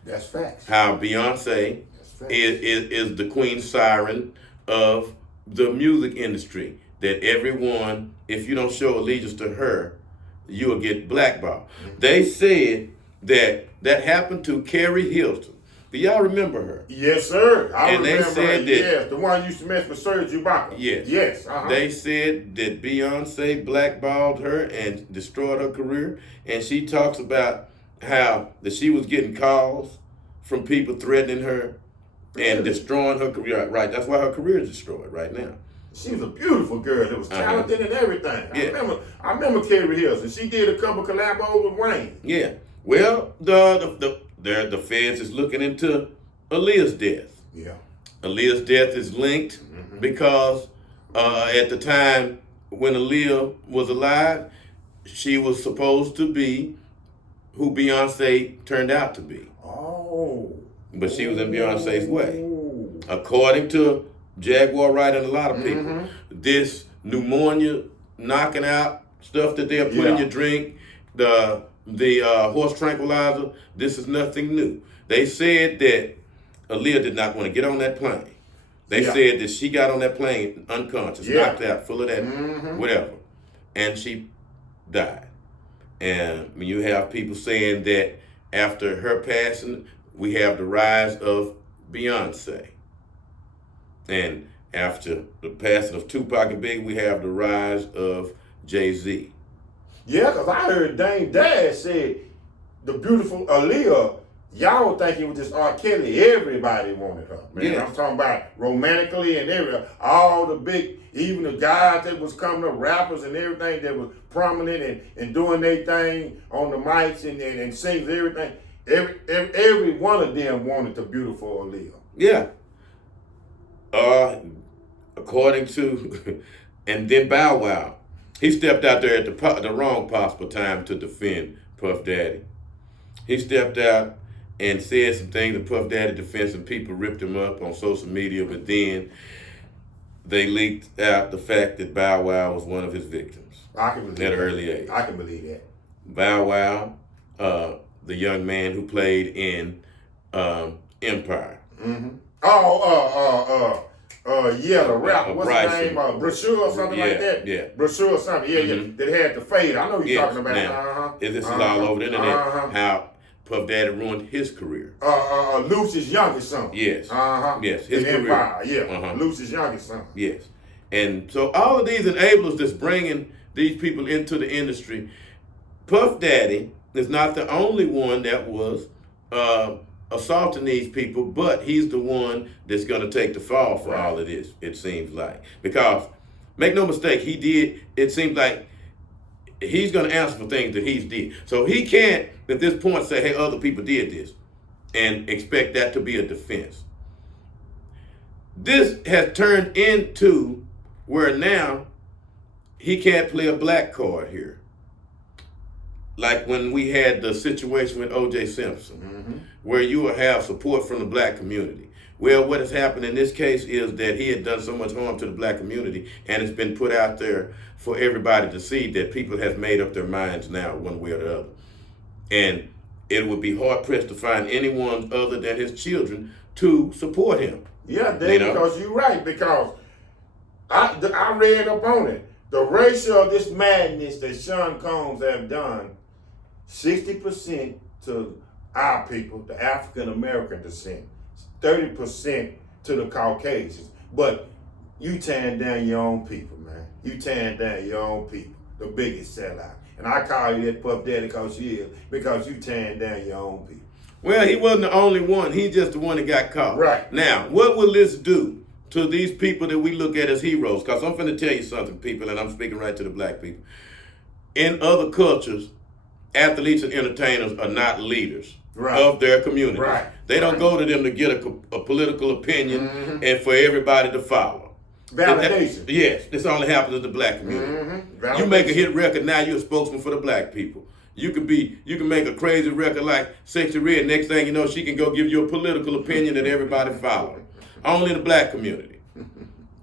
That's facts. How Beyonce That's facts. is the queen siren of the music industry. That everyone, if you don't show allegiance to her, you will get blackballed. Mm-hmm. They said that happened to Carrie Hilton. Do y'all remember her? Yes, sir. I And they remember said her. that- Yes, the one used to mess with Serge Ibaka. Yes. Yes. Uh-huh. They said that Beyonce blackballed her and destroyed her career. And she talks about how that she was getting calls from people threatening her and destroying her career. Right, that's why her career is destroyed right now. She was a beautiful girl. That was talented and everything. Yeah. I remember Carrie Hilson. She did a couple collabos with Wayne. Yeah. Well, the feds is looking into Aaliyah's death. Yeah. Aaliyah's death is linked because at the time when Aaliyah was alive, she was supposed to be who Beyonce turned out to be. Oh. But she was in Beyonce's way. Oh. According to Jaguar Wright and a lot of people, this pneumonia knocking out stuff that they'll put in your drink, the horse tranquilizer, this is nothing new. They said that Aaliyah did not want to get on that plane. They said that she got on that plane unconscious, knocked out, full of that whatever, and she died. And when you have people saying that after her passing, we have the rise of Beyonce. And after the passing of Tupac and Biggie, we have the rise of Jay-Z. Yeah, because I heard Dame Dash said the beautiful Aaliyah, y'all think it was just R. Kelly. Everybody wanted her, man. Yeah. I'm talking about romantically and everything. All the big, even the guys that was coming up, rappers and everything that was prominent and doing their thing on the mics and sings everything. Every one of them wanted the beautiful Aaliyah. Yeah. According to, and then Bow Wow, he stepped out there at the wrong possible time to defend Puff Daddy. He stepped out and said some things in Puff Daddy defense, and people ripped him up on social media, but then they leaked out the fact that Bow Wow was one of his victims I can believe at that. an early age. I can believe that. Bow Wow, the young man who played in Empire. Mm-hmm. Yeah, the rapper. What's his name? Brochure or something like that? Yeah. Brochure or something. Yeah, that had the fade. I know what you're talking about. Now, this is all over the internet, how Puff Daddy ruined his career. Lucy's youngest son. Yes. Yes, his in career. Empire, yeah. Lucy's youngest son. Yes. And so all of these enablers that's bringing these people into the industry, Puff Daddy is not the only one that was assaulting these people, but he's the one that's going to take the fall for all of this, it seems like. Because, make no mistake, it seems like he's going to answer for things that he's did. So he can't, at this point, say, hey, other people did this, and expect that to be a defense. This has turned into where now he can't play a black card here. Like when we had the situation with O.J. Simpson, where you will have support from the black community. Well, what has happened in this case is that he had done so much harm to the black community, and it's been put out there for everybody to see that people have made up their minds now one way or the other. And it would be hard-pressed to find anyone other than his children to support him. Yeah, Dave, because you're right. Because I read up on it. The ratio of this madness that Sean Combs have done, 60% to our people, the African American descent, 30% to the Caucasians. But you tearing down your own people, man. You tearing down your own people, the biggest sellout. And I call you that Puff Daddy because you tearing down your own people. Well, he wasn't the only one. He's just the one that got caught. Right. Now, what will this do to these people that we look at as heroes? Because I'm finna tell you something, people, and I'm speaking right to the black people. In other cultures, athletes and entertainers are not leaders of their community. Right. They don't go to them to get a political opinion and for everybody to follow. Validation. Yes, this only happens in the black community. You make a hit record, now you're a spokesman for the black people. You can make a crazy record like Sexy Red. Next thing you know, she can go give you a political opinion that everybody follows. Only in the black community.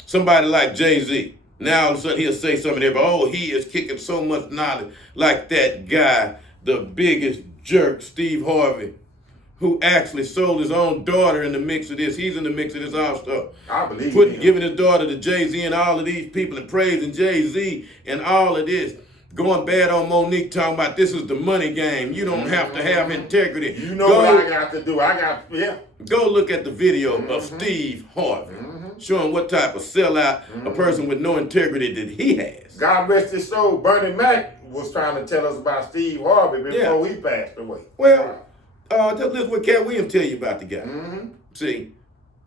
Somebody like Jay-Z. Now all of a sudden he'll say something there, but oh, he is kicking so much knowledge like that guy, the biggest jerk, Steve Harvey, who actually sold his own daughter in the mix of this. He's in the mix of this also. I believe giving his daughter to Jay-Z and all of these people and praising Jay-Z and all of this. Going bad on Monique, talking about this is the money game. You don't have to have integrity. You know what I got to do. Go look at the video of Steve Harvey, showing what type of sellout a person with no integrity that he has. God rest his soul. Bernie Mac was trying to tell us about Steve Harvey before he passed away. Well, just listen what Cat Williams tell you about the guy. See,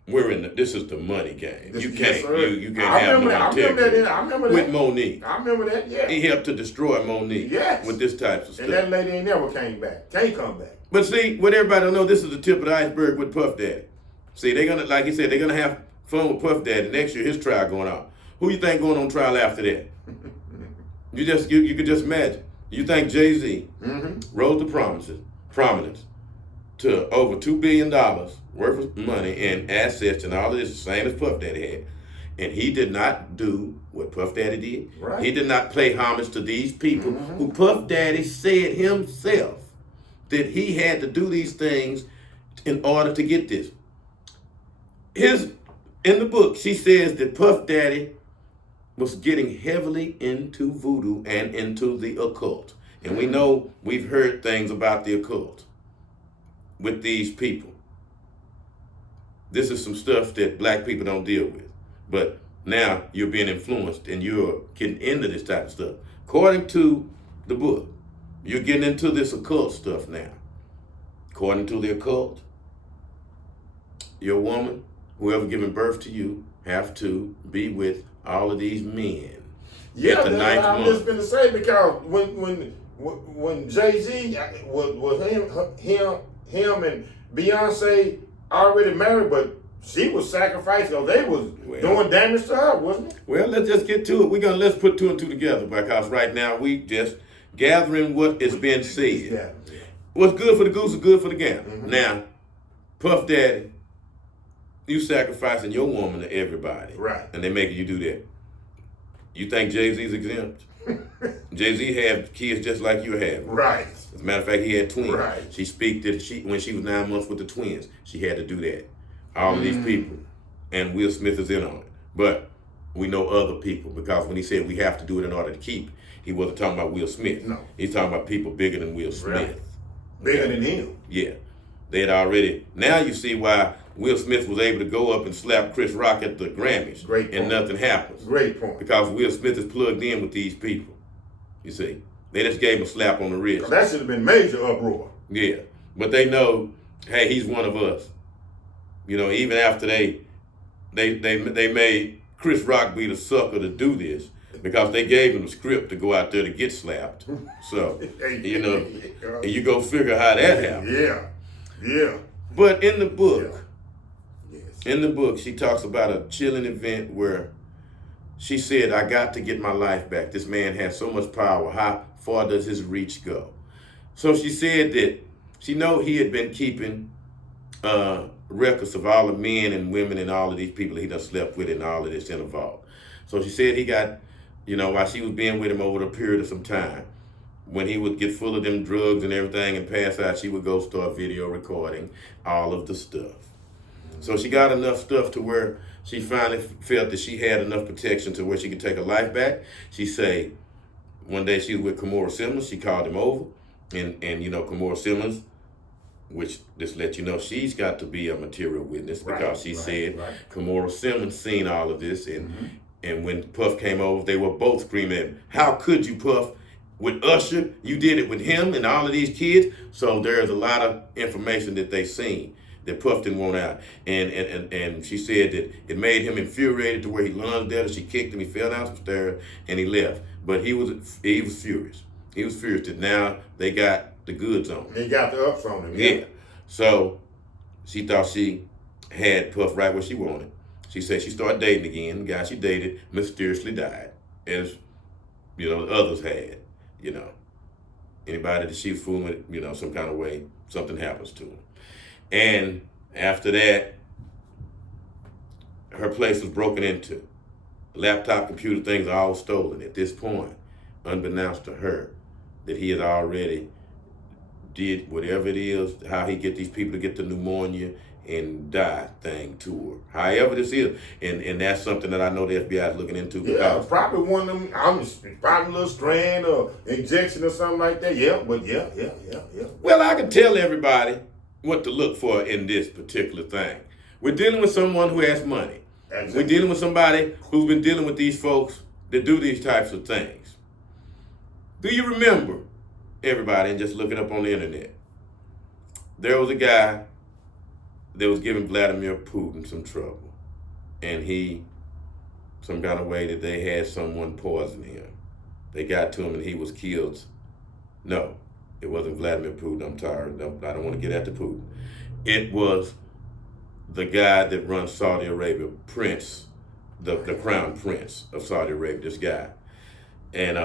this is the money game. You can't have no integrity. I remember that. With Monique. I remember that, yeah. He helped to destroy Monique with this type of stuff. And that lady ain't never came back. Can't come back. But see, what everybody don't know, this is the tip of the iceberg with Puff Daddy. See, they're gonna, like he said, they're gonna have fun with Puff Daddy. Next year, his trial going out. Who you think going on trial after that? You could just imagine. You think Jay-Z rose to prominence to over $2 billion worth of money and assets and all of this, the same as Puff Daddy had. And he did not do what Puff Daddy did. Right. He did not pay homage to these people who Puff Daddy said himself that he had to do these things in order to get this. In the book, she says that Puff Daddy was getting heavily into voodoo and into the occult. And we know, we've heard things about the occult with these people. This is some stuff that black people don't deal with. But now you're being influenced and you're getting into this type of stuff. According to the book, you're getting into this occult stuff now. According to the occult, your woman, whoever giving birth to you, have to be with all of these men. Yeah, at the ninth I'm month. just gonna say, because when Jay-Z was him and Beyonce already married, but she was sacrificed, or they was doing damage to her, wasn't it? Well, let's just get to it. Let's put two and two together, because right now we just gathering what is being said. Yeah. What's good for the goose is good for the gander. Now, Puff Daddy, you sacrificing your woman to everybody. Right. And they making you do that. You think Jay-Z's exempt? Jay-Z had kids just like you have. Right. As a matter of fact, he had twins. Right. She speak that when she was 9 months with the twins, she had to do that. All of these people. And Will Smith is in on it. But we know other people, because when he said we have to do it in order to keep, he wasn't talking about Will Smith. No. He's talking about people bigger than Will Smith. Right. Bigger than him. Yeah. They had already. Now you see why Will Smith was able to go up and slap Chris Rock at the Grammys. Great point. And nothing happens. Great point. Because Will Smith is plugged in with these people. You see. They just gave him a slap on the wrist. That should have been major uproar. Yeah. But they know, hey, he's one of us. You know, even after they made Chris Rock be the sucker to do this, because they gave him the script to go out there to get slapped. So, you know, and you go figure how that happened. Yeah. But in the book, she talks about a chilling event where she said, I got to get my life back. This man has so much power. How far does his reach go? So she said that she know he had been keeping records of all the men and women and all of these people that he done slept with and all of this in a vault. So she said he got, you know, while she was being with him over a period of some time, when he would get full of them drugs and everything and pass out, she would go start video recording all of the stuff. So she got enough stuff to where she finally felt that she had enough protection to where she could take her life back. She say one day she was with Kimora Simmons. She called him over, and Kimora Simmons, which just let you know she's got to be a material witness because she said Kimora Simmons seen all of this, and when Puff came over, they were both screaming, "How could you, Puff? With Usher, you did it with him and all of these kids." So there's a lot of information that they seen that Puff didn't want out. And she said that it made him infuriated to where he lunged at her, she kicked him, he fell down some stairs, and he left. But he was furious. He was furious that now they got the goods on him. They got the ups on him. Yeah. So she thought she had Puff right where she wanted. She said she started dating again. The guy she dated mysteriously died, as the others had. Anybody that she was fooling with, some kind of way, something happens to him. And after that, her place was broken into. Laptop, computer, things are all stolen. At this point, unbeknownst to her, that he had already did whatever it is, how he get these people to get the pneumonia and die thing to her. However this is, and that's something that I know the FBI is looking into. Yeah, probably one of them, probably a little strand or injection or something like that. Yeah, but yeah. Well, I can tell everybody what to look for in this particular thing. We're dealing with someone who has money. Exactly. We're dealing with somebody who's been dealing with these folks that do these types of things. Do you remember, everybody, and just look it up on the internet, there was a guy that was giving Vladimir Putin some trouble, and some kind of way that they had someone poison him. They got to him and he was killed. No, it wasn't Vladimir Putin. I'm tired. No, I don't want to get at the Putin. It was the guy that runs Saudi Arabia, Prince, the crown prince of Saudi Arabia, this guy. And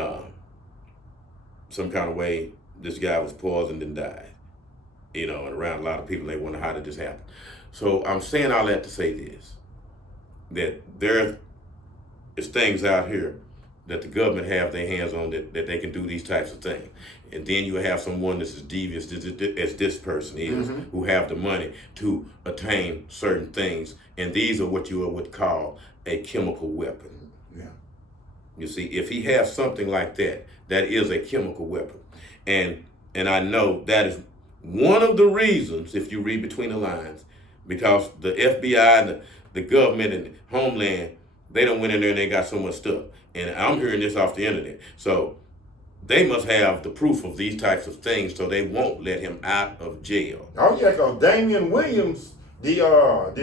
some kind of way, this guy was poisoned and died. And around a lot of people, they wonder how did this happen. So I'm saying all that to say this, that there is things out here that the government have their hands on that they can do these types of things. And then you have someone that's as devious as this person is, who have the money to attain certain things. And these are what you would call a chemical weapon. Yeah. You see, if he has something like that, that is a chemical weapon. And I know that is one of the reasons, if you read between the lines, because the FBI and the government and Homeland, they don't went in there and they got so much stuff. And I'm hearing this off the internet. So they must have the proof of these types of things, so they won't let him out of jail. Oh yeah, because Damian Williams, the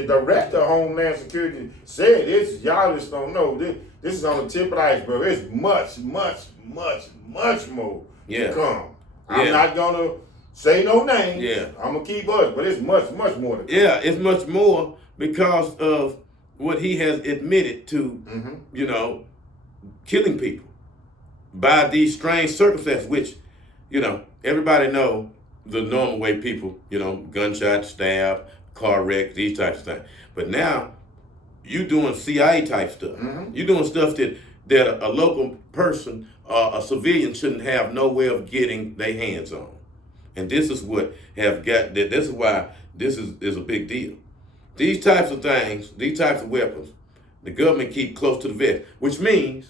director of Homeland Security, said this. Y'all just don't know. This is on the tip of the iceberg. It's much more to come. I'm not gonna say no names. Yeah. I'm gonna keep us, but it's much more to come. Yeah, it's much more because of what he has admitted to, killing people by these strange circumstances, which, everybody know the normal way people, gunshot, stab, car wreck, these types of things. But now you doing CIA type stuff. You're doing stuff that a local person, a civilian shouldn't have no way of getting their hands on. And this is what this is why this is a big deal. These types of things, these types of weapons, the government keep close to the vest, which means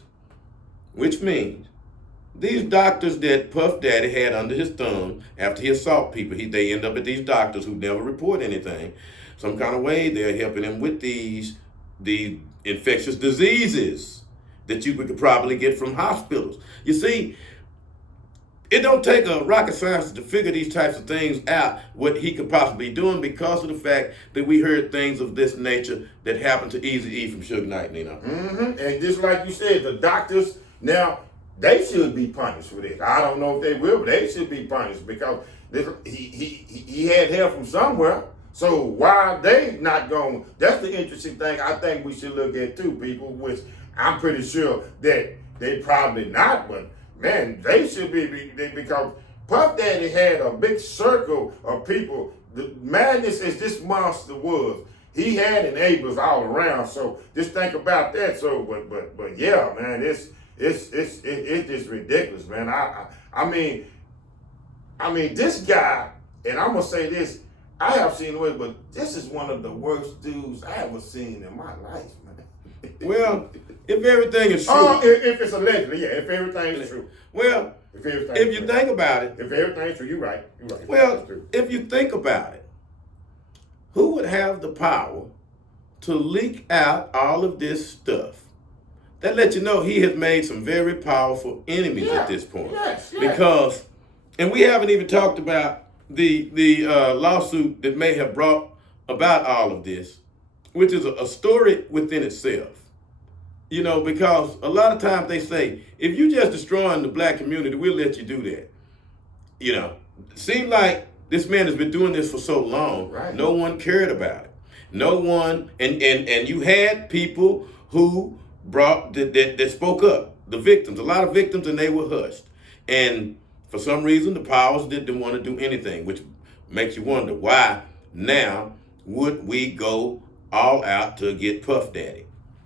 these doctors that Puff Daddy had under his thumb after he assault people, they end up at these doctors who never report anything. Some kind of way they're helping him with these infectious diseases that you could probably get from hospitals. You see, it don't take a rocket scientist to figure these types of things out, what he could possibly be doing, because of the fact that we heard things of this nature that happened to Eazy-E from Suge Knight, And just like you said, the doctors, now, they should be punished for this. I don't know if they will, but they should be punished because he had help from somewhere. So why are they not going? That's the interesting thing I think we should look at too, people, which I'm pretty sure that they probably not, but man, they should be because Puff Daddy had a big circle of people. The madness as this monster was, he had enablers all around. So just think about that. So, but yeah, man, it's just ridiculous, man. I mean, this guy, and I'm gonna say this. I have seen the way, but this is one of the worst dudes I ever seen in my life, man. Well, if everything is true. Oh, if it's allegedly, yeah, if everything is true. Well, if you think about it. If everything's true, you're right. You're right. Well, if you think about it, who would have the power to leak out all of this stuff? That lets you know he has made some very powerful enemies at this point. Yes. Because, and we haven't even talked about the lawsuit that may have brought about all of this, which is a story within itself. You know, because a lot of times they say, if you just destroying the black community, we'll let you do that. You know, it seemed like this man has been doing this for so long, right. No one cared about it. No one, and you had people who brought, that spoke up, the victims, a lot of victims, and they were hushed. And for some reason, the powers didn't want to do anything, which makes you wonder why now would we go all out to get Puff Daddy?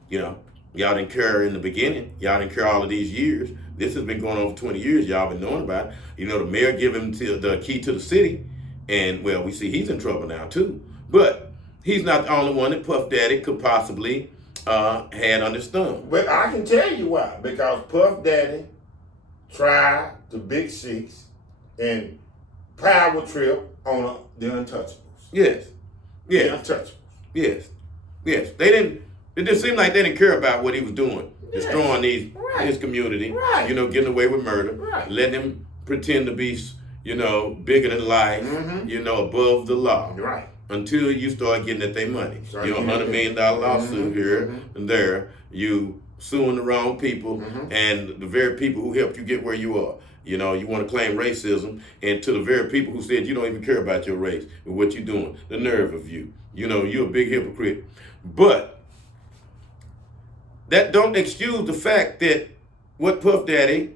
You know, y'all didn't care in the beginning. Y'all didn't care all of these years. This has been going on for 20 years. Y'all been knowing about it. You know, the mayor gave him the key to the city. And, well, we see he's in trouble now, too. But he's not the only one that Puff Daddy could possibly had on his thumb. But I can tell you why. Because Puff Daddy tried the Big Six and power trip on the Untouchables. Yes. The Untouchables. Yes. They didn't, it just seemed like they didn't care about what he was doing. Destroying his community. Right. You know, getting away with murder. Right. Letting him pretend to be, you know, bigger than life. Mm-hmm. You know, above the law. Right. Until you start getting at their money. You know, $100 million lawsuit here and there. You suing the wrong people and the very people who helped you get where you are. You know, you want to claim racism, and to the very people who said you don't even care about your race or what you're doing. The nerve of you. You know, you're a big hypocrite. But that don't excuse the fact that what Puff Daddy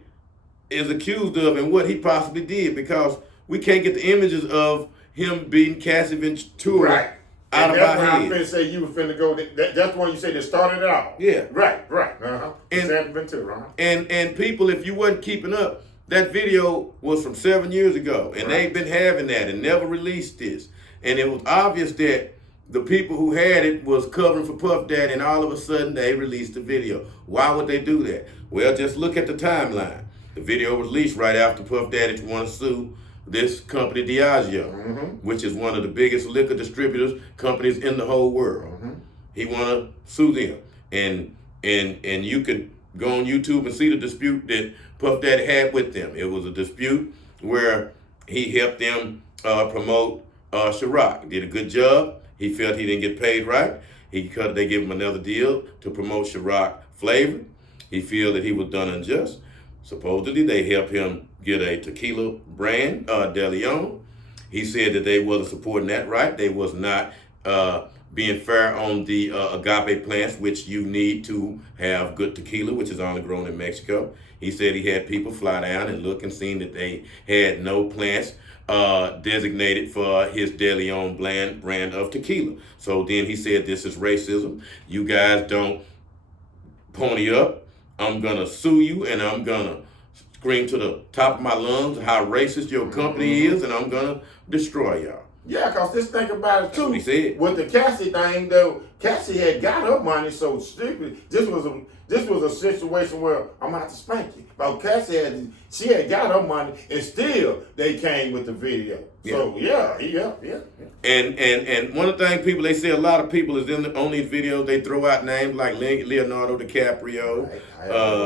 is accused of and what he possibly did, because we can't get the images of him beating Cassie Ventura out of our head. That's why I'm finna say you were finna go. That's the one you say that started it all. Yeah. Right. And Ventura. And people, if you wasn't keeping up, that video was from 7 years ago, and they've been having that and never released this. And it was obvious that the people who had it was covering for Puff Daddy, and all of a sudden they released the video. Why would they do that? Well, just look at the timeline. The video was released right after Puff Daddy wanted to sue this company, Diageo, which is one of the biggest liquor distributors companies in the whole world. He want to sue them, and you can go on YouTube and see the dispute that Puff Daddy had with them. It was a dispute where he helped them promote Ciroc. Did a good job. He felt he didn't get paid right. They gave him another deal to promote Ciroc flavor. He feel that he was done unjust. Supposedly, they helped him get a tequila brand, De Leon. He said that they wasn't supporting that right. They was not being fair on the agave plants, which you need to have good tequila, which is only grown in Mexico. He said he had people fly down and look and see that they had no plants designated for his De Leon brand of tequila. So then he said, this is racism. You guys don't pony up. I'm going to sue you, and I'm going to scream to the top of my lungs how racist your company is, and I'm going to destroy y'all. Yeah, because just think about it, too. That's what he said. With the Cassie thing, though, Cassie had got her money so stupid. This was a situation where I'm going to have to spank you. But Cassie had got her money, and still they came with the video. So, yeah. And one of the things they say a lot of people is on these videos, they throw out names like Leonardo DiCaprio,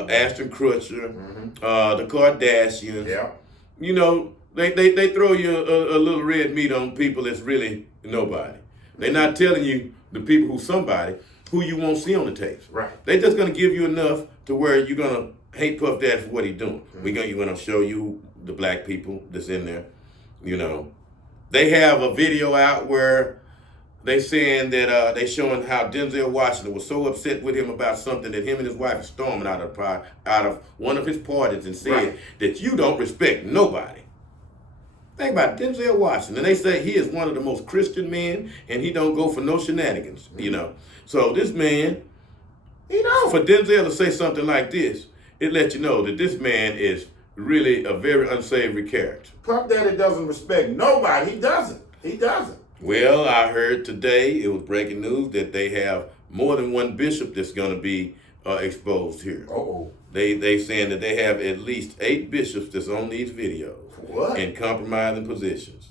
Ashton Kutcher, the Kardashians. Yeah. You know, they throw you a little red meat on people that's really nobody. They're not telling you the people who's somebody who you won't see on the tapes. Right. They're just going to give you enough to where you're going to hate Puff Daddy for what he's doing. We're going to show you the black people that's in there. You know, they have a video out where they saying that they showing how Denzel Washington was so upset with him about something that him and his wife are storming out of one of his parties and said that you don't respect nobody. Think about it, Denzel Washington. And they say he is one of the most Christian men, and he don't go for no shenanigans, you know. So this man, for Denzel to say something like this, it lets you know that this man is really a very unsavory character. Puff Daddy doesn't respect nobody. He doesn't. Well, I heard today, it was breaking news, that they have more than one bishop that's going to be exposed here. Oh, They saying that they have at least 8 bishops that's on these videos what? in compromising positions.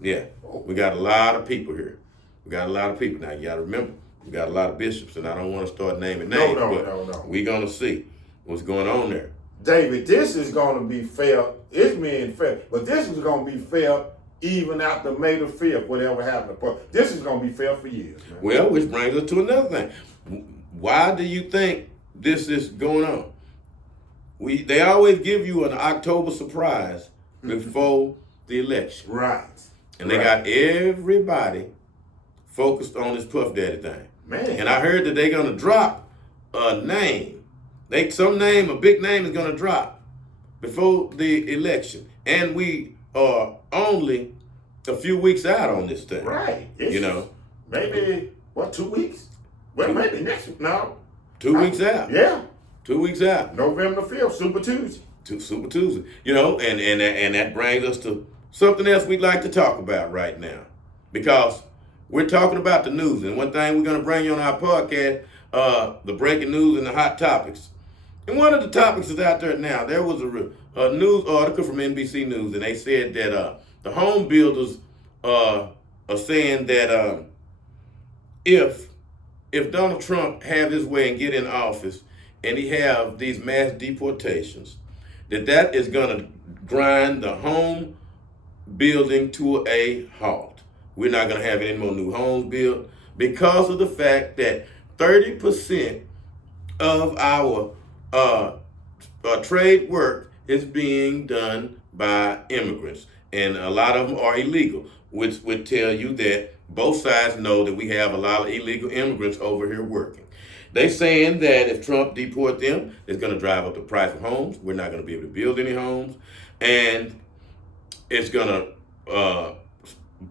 Yeah, Oh. we got a lot of people here. We got a lot of people. Now, you got to remember, we got a lot of bishops, and I don't want to start naming names, No. we're going to see what's going on there. David, this is going to be felt. It's being felt, but this is going to be felt even after May the 5th, whatever happened. This is going to be felt for years, man. Well, which brings us to another thing. Why do you think this is going on? They always give you an October surprise before the election. Right. And they got everybody focused on this Puff Daddy thing. Man. And I heard that they're gonna drop a name. A big name is gonna drop before the election. And we are only a few weeks out on this thing. Right. Maybe 2 weeks? Well, maybe next week. No. 2 weeks out. Yeah. 2 weeks out. November 5th, Super Tuesday. Super Tuesday. And that brings us to something else we'd like to talk about right now. Because we're talking about the news. And one thing we're going to bring you on our podcast, the breaking news and the hot topics. And one of the topics is out there now. There was a news article from NBC News, and they said that the home builders are saying that if Donald Trump have his way and get in office, and he have these mass deportations, that is going to grind the home building to a halt. We're not going to have any more new homes built because of the fact that 30% of our trade work is being done by immigrants, and a lot of them are illegal, which would tell you that both sides know that we have a lot of illegal immigrants over here working. They saying that if Trump deport them, it's going to drive up the price of homes. We're not going to be able to build any homes, and it's going to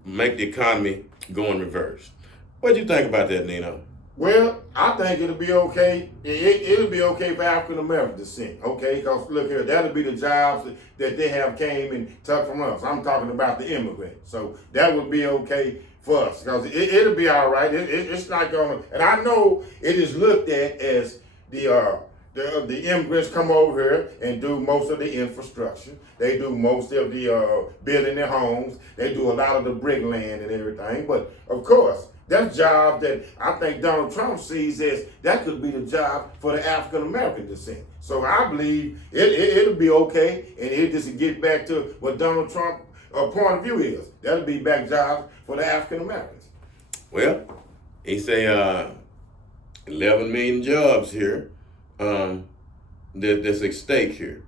make the economy go in reverse. What do you think about that, Nino? Well, I think it'll be okay. It'll be okay for African American descent, okay? Because look here, that'll be the jobs that they have came and took from us. I'm talking about the immigrants. So that would be okay for us because it'll be all right. It's not going to, and I know it is looked at as the immigrants come over here and do most of the infrastructure. They do most of the building their homes. They do a lot of the brick land and everything. But of course, that's job that I think Donald Trump sees as that could be the job for the African American descent. So I believe it'll be okay, and it just get back to what Donald Trump point of view is. That'll be back jobs for the African Americans. Well, he say 11 million jobs here. There's at stake here.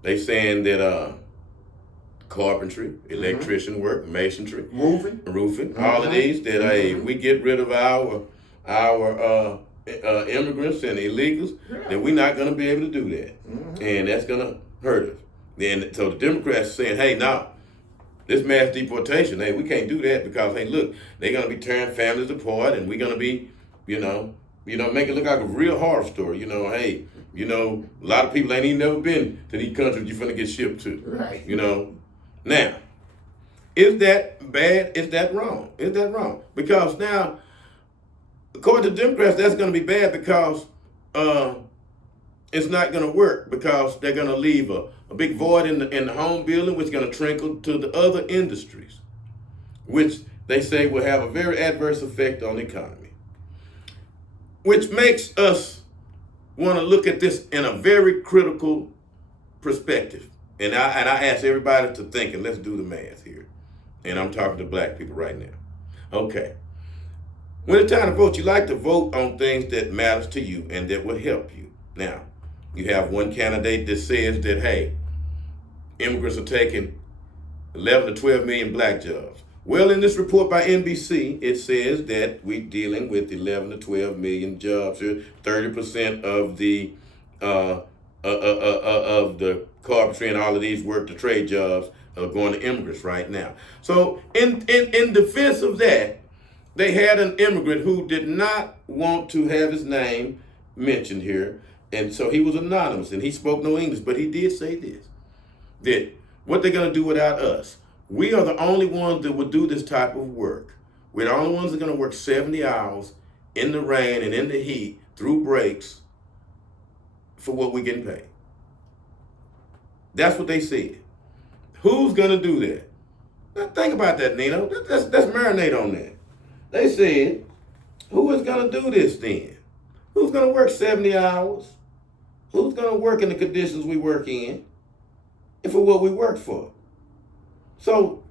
They saying that carpentry, electrician work, masonry, roofing, all of these that we get rid of our immigrants and illegals, that we're not going to be able to do that, and that's going to hurt us. Then so the Democrats are saying, hey, now this mass deportation, hey, we can't do that because hey, look, they're going to be tearing families apart, and we're going to be, make it look like a real horror story. Hey, a lot of people ain't even never been to these countries you're finna get shipped to. Right. Now, is that bad? Is that wrong? Is that wrong? Because now, according to Democrats, that's going to be bad because it's not going to work because they're going to leave a big void in the home building, which is going to trickle to the other industries, which they say will have a very adverse effect on the economy, which makes us want to look at this in a very critical perspective. And I ask everybody to think, and let's do the math here. And I'm talking to black people right now. Okay. When it's time to vote, you like to vote on things that matters to you and that will help you. Now, you have one candidate that says that, hey, immigrants are taking 11 to 12 million black jobs. Well, in this report by NBC, it says that we're dealing with 11 to 12 million jobs here, 30% of the carpentry and all of these work, the trade jobs are going to immigrants right now. So in defense of that, they had an immigrant who did not want to have his name mentioned here. And so he was anonymous and he spoke no English, but he did say this, that what they're going to do without us. We are the only ones that would do this type of work. We're the only ones that are going to work 70 hours in the rain and in the heat through breaks for what we're getting paid. That's what they said. Who's going to do that? Now think about that, Nino. Let's marinate on that. They said, who is going to do this then? Who's going to work 70 hours? Who's going to work in the conditions we work in and for what we work for? So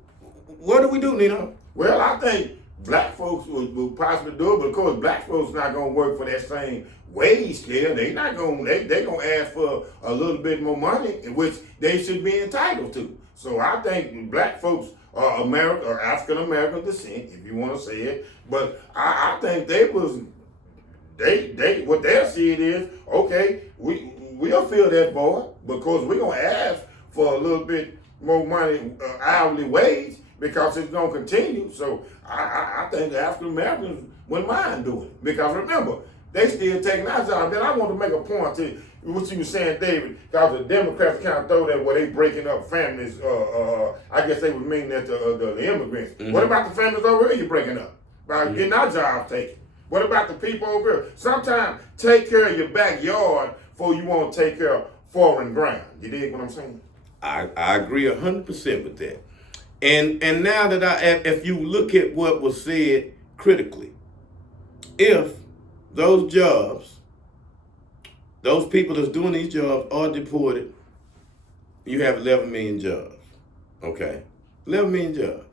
what do we do, Nino? Well, I think black folks will possibly do it, but of course, black folks not going to work for that same wage scale. They not going. They going to ask for a little bit more money, which they should be entitled to. So I think black folks are African American descent, if you want to say it. But I think they what they're seeing is, okay, we'll fill that void because we're gonna ask for a little bit more money, hourly wage, because it's gonna continue. So I think the African Americans wouldn't mind doing it, because remember, they still taking our job. Then I want to make a point to what you were saying, David, because the Democrats kind of throw that where they breaking up families. I guess they would mean that the immigrants. Mm-hmm. What about the families over here you breaking up by getting our jobs taken? What about the people over here? Sometimes take care of your backyard before you want to take care of foreign ground. You dig what I'm saying? I agree 100% with that. And now that if you look at what was said critically, if those jobs, those people that's doing these jobs are deported, you have 11 million jobs. Okay? 11 million jobs.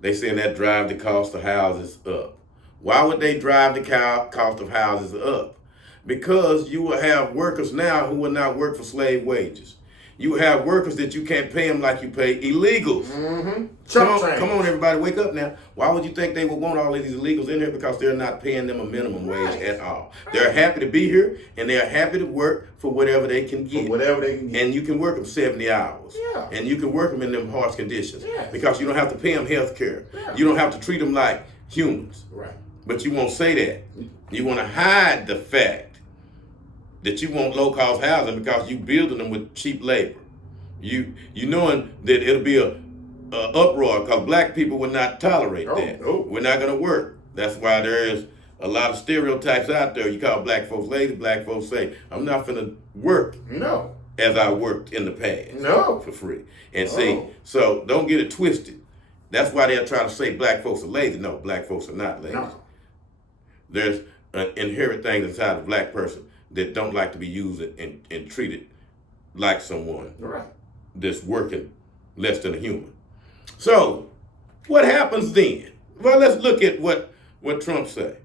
They saying that drive the cost of houses up. Why would they drive the cost of houses up? Because you will have workers now who will not work for slave wages. You have workers that you can't pay them like you pay illegals. Mm-hmm. Come on, everybody, wake up now. Why would you think they would want all of these illegals in here? Because they're not paying them a minimum wage at all. They're happy to be here, and they're happy to work for whatever they can get. And you can work them 70 hours. Yeah. And you can work them in them harsh conditions. Yes. Because you don't have to pay them health care. Yeah. You don't have to treat them like humans. Right. But you won't say that. You want to hide the fact that you want low-cost housing because you building them with cheap labor. You knowing that it'll be a uproar because black people will not tolerate that. No. We're not going to work. That's why there is a lot of stereotypes out there. You call black folks lazy. Black folks say, I'm not finna work as I worked in the past for free. And see, so don't get it twisted. That's why they're trying to say black folks are lazy. No, black folks are not lazy. No. There's an inherent thing inside a black person that don't like to be used and treated like someone that's working less than a human. So, what happens then? Well, let's look at what Trump said.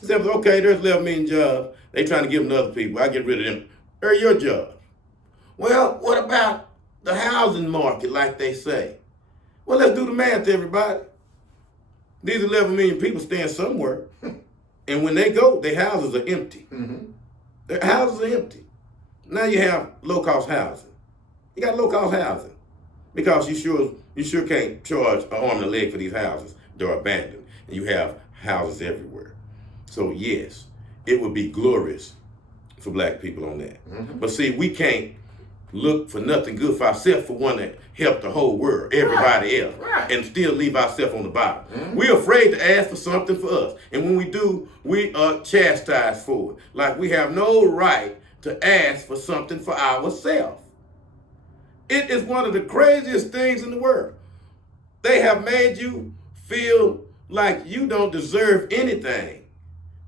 He said, okay, there's 11 million jobs. They trying to give them to other people. I get rid of them. They're your jobs. Well, what about the housing market, like they say? Well, let's do the math, everybody. These 11 million people stand somewhere. And when they go, their houses are empty. Mm-hmm. Their houses are empty. Now you have low-cost housing. You got low-cost housing because you sure can't charge an arm and a leg for these houses. They're abandoned, and you have houses everywhere. So yes, it would be glorious for black people on that. Mm-hmm. But see, we can't look for nothing good for ourselves for one that help the whole world, everybody else, and still leave ourselves on the bottom. Mm-hmm. We're afraid to ask for something for us. And when we do, we are chastised for it. Like we have no right to ask for something for ourselves. It is one of the craziest things in the world. They have made you feel like you don't deserve anything.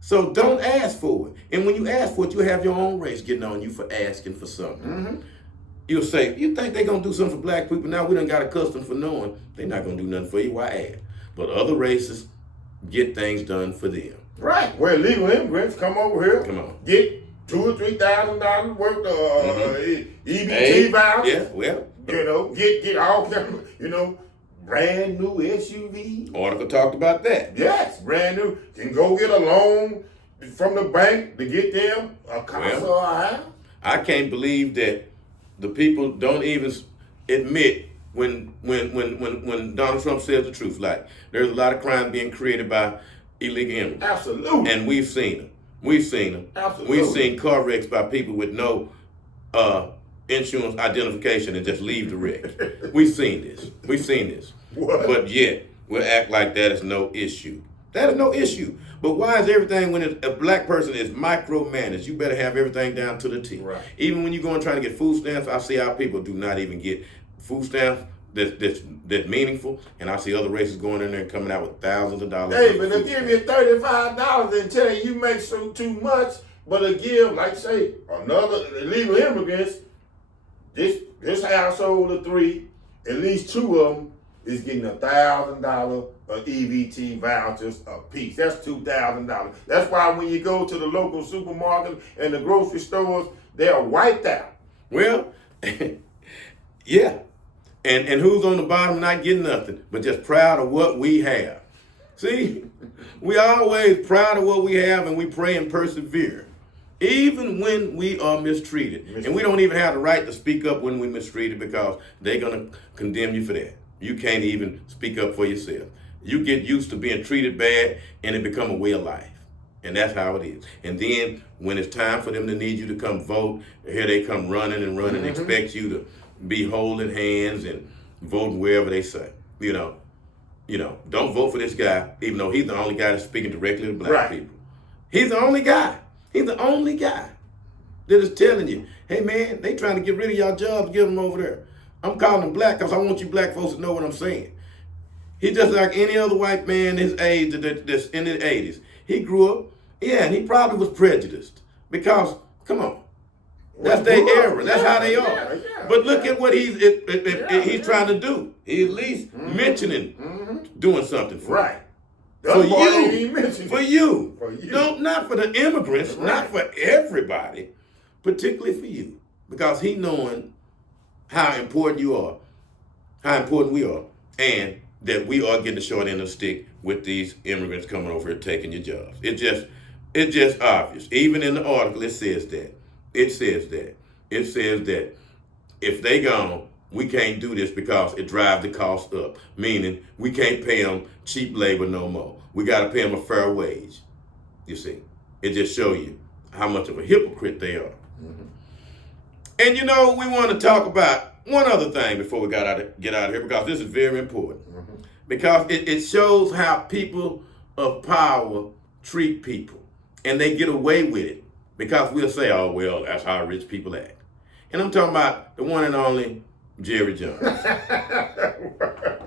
So don't ask for it. And when you ask for it, you have your own race getting on you for asking for something. Mm-hmm. You'll say, you think they're going to do something for black people? Now we done got accustomed for knowing they're not going to do nothing for you. Why ask? But other races get things done for them. Right. Where illegal immigrants come over here. Come on. Get $2,000 or $3,000 worth of EBT vouchers. Yeah, well. Get all kinds of, brand new SUV. Article talked about that. Yes, brand new. Can go get a loan from the bank to get them a casa or a house. I can't believe that the people don't even admit when Donald Trump says the truth. Like, there's a lot of crime being created by illegal immigrants. Absolutely. And we've seen them. Absolutely. We've seen car wrecks by people with no insurance identification and just leave the wreck. We've seen this. What? But yet, will act like that is no issue. That is no issue. But why is everything, when a black person is micromanaged, you better have everything down to the T. Right. Even when you go and try to get food stamps, I see our people do not even get food stamps that's meaningful, and I see other races going in there and coming out with thousands of dollars. Hey, but they'll give you $35 and tell you make so too much, but they'll give, like say, another illegal immigrants, this household of 3, at least 2 of them is getting $1,000 of EBT vouchers a piece. That's $2,000. That's why when you go to the local supermarket and the grocery stores, they're wiped out. Well, yeah. And who's on the bottom not getting nothing, but just proud of what we have. See, we always proud of what we have, and we pray and persevere, even when we are mistreated. And we don't even have the right to speak up when we're mistreated, because they're going to condemn you for that. You can't even speak up for yourself. You get used to being treated bad, and it become a way of life. And that's how it is. And then when it's time for them to need you to come vote, here they come running and running, expect you to be holding hands and voting wherever they say. You know, don't vote for this guy, even though he's the only guy that's speaking directly to black people. He's the only guy. He's the only guy that is telling you, hey man, they trying to get rid of y'all jobs, give them over there. I'm calling them black because I want you black folks to know what I'm saying. He's just like any other white man his age that's in the 80s. He grew up, and he probably was prejudiced because, come on, that's their era. That's how they are. But look at what he's trying to do. He's at least mentioning doing something for you. For you. Not for the immigrants, not for everybody, particularly for you. Because he knowing how important you are, how important we are, and that we are getting the short end of the stick with these immigrants coming over here taking your jobs. It's just obvious. Even in the article, it says that. It says that if they gone, we can't do this because it drives the cost up. Meaning we can't pay them cheap labor no more. We got to pay them a fair wage. You see, it just shows you how much of a hypocrite they are. And we want to talk about one other thing before we get out of here, because this is very important. Because it shows how people of power treat people, and they get away with it because we'll say, oh, well, that's how rich people act. And I'm talking about the one and only Jerry Jones.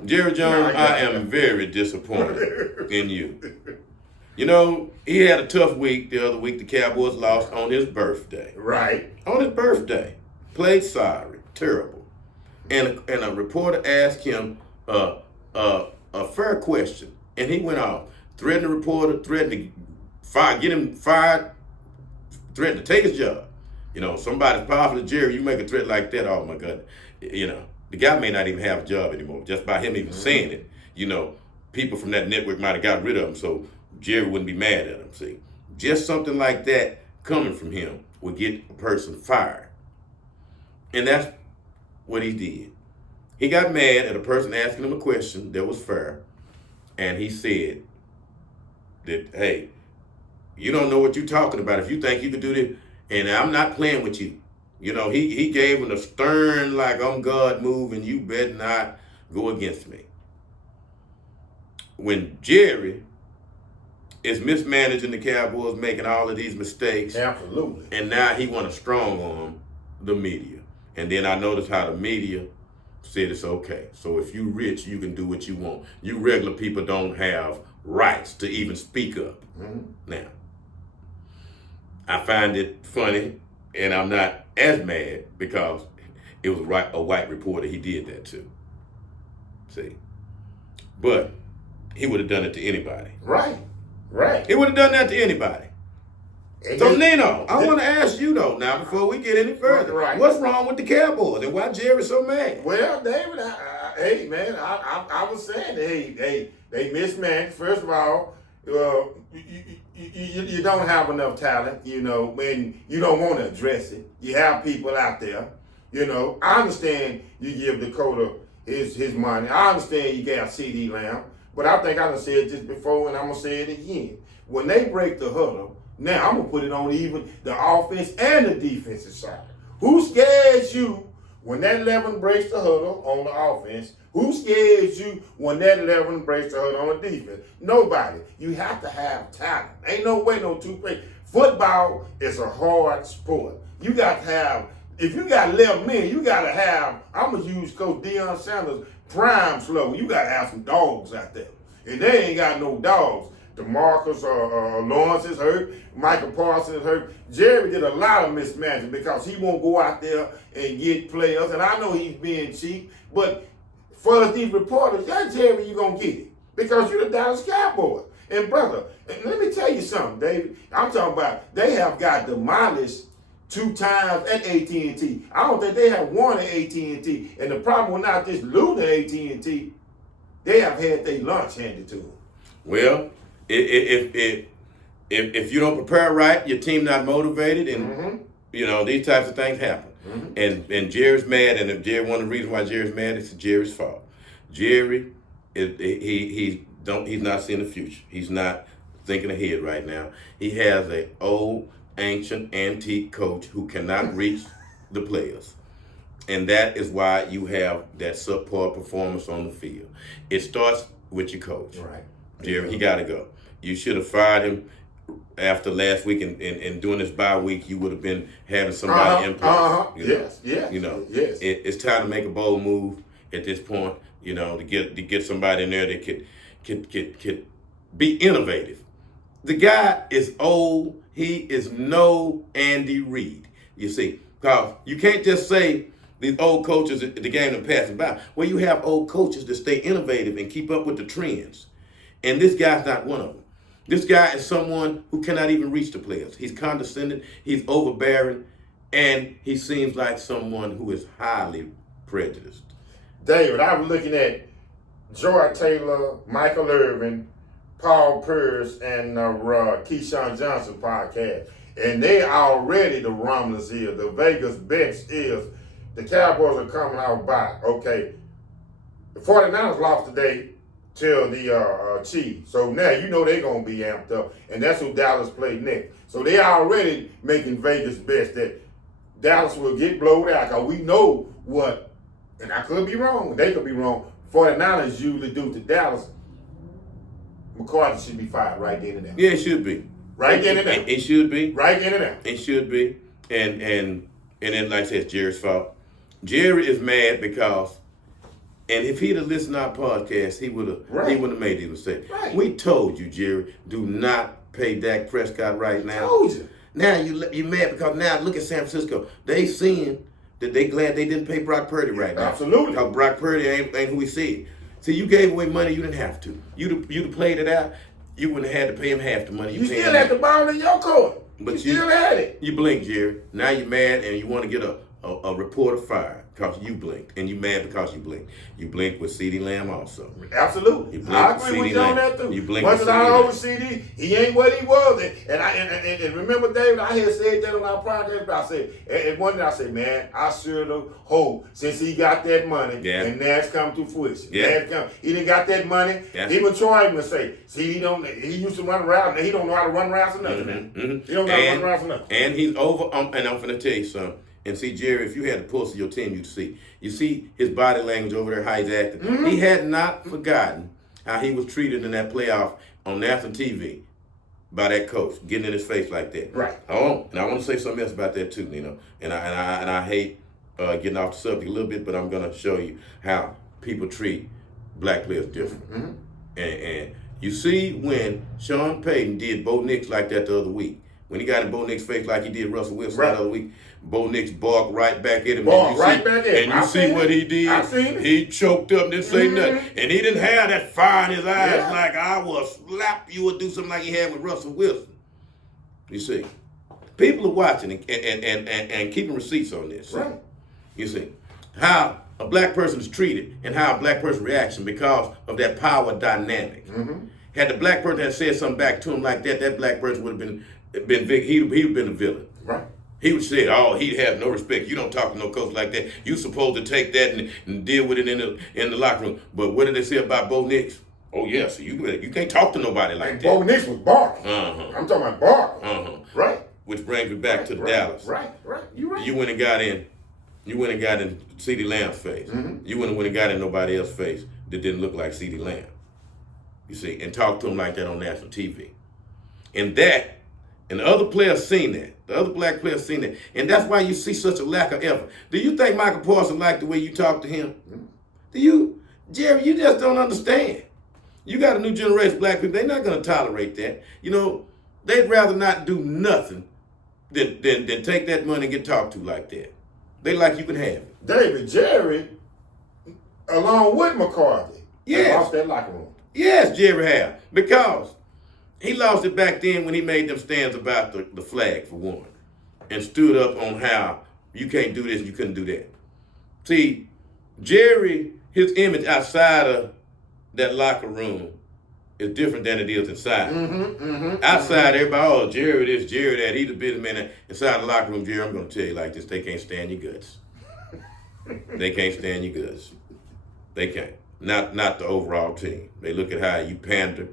Jerry Jones, I am very disappointed in you. He had a tough week the other week. The Cowboys lost on his birthday. Right. On his birthday. Played sorry. Terrible. And a reporter asked him a fair question, and he went off, threatened the reporter, threatened to get him fired, threatened to take his job. Somebody's powerful as Jerry, you make a threat like that, oh my God. The guy may not even have a job anymore. Just by him even saying it, people from that network might have got rid of him, so Jerry wouldn't be mad at him, see. Just something like that coming from him would get a person fired. And that's what he did. He got mad at a person asking him a question that was fair, and he said that, hey, you don't know what you're talking about if you think you can do this, and I'm not playing with you. He gave him a stern, like, I'm God move, and you better not go against me. When Jerry is mismanaging the Cowboys, making all of these mistakes. Absolutely. And now he want to strong arm the media. And then I noticed how the media said it's okay. So if you rich, you can do what you want. You regular people don't have rights to even speak up. Now, I find it funny, and I'm not as mad because it was a white reporter. He did that too. See? But he would have done it to anybody. Right. He would have done that to anybody. So Nino, I want to ask you though, now before we get any further, what's wrong with the Cowboys and why Jerry's so mad? Well, David, hey man, I was saying, they mismanaged. First of all, you don't have enough talent, when you don't want to address it. You have people out there, I understand you give Dakota his money. I understand you got CD Lamb, but I think I done said this before and I'm going to say it again. When they break the huddle, now I'm going to put it on even the offense and the defensive side. Who scares you when that 11 breaks the huddle on the offense, who scares you when that 11 breaks the huddle on the defense? Nobody. You have to have talent. Ain't no way no two-play. Football is a hard sport. You got to have, if you got 11 men, you got to have, I'm going to use Coach Deion Sanders' prime slogan. You got to have some dogs out there. And they ain't got no dogs. DeMarcus Lawrence is hurt. Michael Parsons is hurt. Jerry did a lot of mismanagement because he won't go out there and get players. And I know he's being cheap, but for these reporters, yeah, Jerry, you're going to get it because you're the Dallas Cowboys. And brother, and let me tell you something, David. I'm talking about they have got demolished 2 times at AT&T. I don't think they have won at AT&T. And the problem with not just losing at AT&T, they have had their lunch handed to them. Well, if you don't prepare right, your team not motivated, and these types of things happen. And Jerry's mad, and if Jerry, one of the reasons why Jerry's mad is Jerry's fault. Jerry he's not seeing the future. He's not thinking ahead right now. He has an old, ancient, antique coach who cannot reach the players. And that is why you have that subpar performance on the field. It starts with your coach. Right. Jerry, he got to go. You should have fired him after last week, and during this bye week, you would have been having somebody in place. Yes. It's time to make a bold move at this point. To get somebody in there that could be innovative. The guy is old. He is no Andy Reid. You see, because you can't just say these old coaches, the game are passing by. Well, you have old coaches that stay innovative and keep up with the trends. And this guy's not one of them. This guy is someone who cannot even reach the players. He's condescending, he's overbearing, and he seems like someone who is highly prejudiced. David, I was looking at Joy Taylor, Michael Irvin, Paul Pierce, and Keyshawn Johnson podcast. And they already the rumblings here. The Vegas bets is the Cowboys are coming out by. Okay, the 49ers lost today till the Chiefs. So now you know they're going to be amped up. And that's who Dallas played next. So they already making Vegas bets that Dallas will get blown out. Because we know what, and I could be wrong, they could be wrong, 49ers usually do to Dallas. McCarthy should be fired right then and there. Yeah, it should be. Right then and there. It should be. Right then and there. It should be. And then, like I said, it's Jerry's fault. Jerry is mad because, and if he'd have listened to our podcast, he would have made these mistakes. Right. We told you, Jerry, do not pay Dak Prescott right now. Told you. Now you mad because now look at San Francisco. They seeing that they glad they didn't pay Brock Purdy right now. Absolutely. Because Brock Purdy ain't who we see. See, you gave away money you didn't have to. You'd have played it out. You wouldn't have had to pay him half the money. You still had the ball in your court. But you still had it. You blinked, Jerry. Now you're mad and you want to get a reporter fired because you blinked. And you mad because you blinked. You blinked with CeeDee Lamb also. Absolutely. I agree with you on that too. You blinked with with all over CeeDee CD, he ain't what he was. And remember, David, I had said that on our podcast, but I said, and one day I said, man, I sure do hope since he got that money, and now it's come to fruition. Yeah. He didn't got that money. Yeah. Even Troy would say, see, he used to run around, and he don't know how to run around for nothing. He don't know how to run around for nothing. And he's over, and I'm finna tell you something. And see, Jerry, if you had the pulse of your team, you see his body language over there, how he's acting. He had not forgotten how he was treated in that playoff on national TV by that coach, getting in his face like that. Right. Oh, and I want to say something else about that too, And I hate getting off the subject a little bit, but I'm gonna show you how people treat black players different. And you see when Sean Payton did Bo Nix like that the other week, when he got in Bo Nix's face like he did Russell Wilson the other week, Bo Nix barked right back at him. And you see what he did? I seen it. He choked up and didn't say nothing. And he didn't have that fire in his eyes like I will slap you or do something like he had with Russell Wilson. You see, people are watching and keeping receipts on this. Right. You see, how a black person is treated and how a black person reacts because of that power dynamic. Had the black person had said something back to him like that, that black person would have he'd have been a villain. Right. He would say, oh, he has no respect. You don't talk to no coach like that. You supposed to take that and deal with it in the locker room. But what did they say about Bo Nix? Oh, yeah, so you can't talk to nobody like that. Bo Nix was barking. I'm talking about barking. Right. Which brings me back to Dallas. Right. You right. You went and got in You went and got in CeeDee Lamb's face. You went and got in nobody else's face that didn't look like CeeDee Lamb. You see, and talk to him like that on national TV. And the other players seen that. The other black players seen that. And that's why you see such a lack of effort. Do you think Michael Parsons liked the way you talk to him? Do you? Jerry, you just don't understand. You got a new generation of black people. They're not going to tolerate that. You know, they'd rather not do nothing than take that money and get talked to like that. They like you can have it. David, Jerry, along with McCarthy, lost that locker room. Yes, Jerry have. Because he lost it back then when he made them stands about the flag, for one, and stood up on how you can't do this, you couldn't do that. See, Jerry, his image outside of that locker room is different than it is inside. Outside, everybody, oh, Jerry this, Jerry that, he's the businessman. Inside the locker room, Jerry, I'm going to tell you like this, they can't stand your guts. They can't stand your guts. They can't. Not the overall team. They look at how you pander.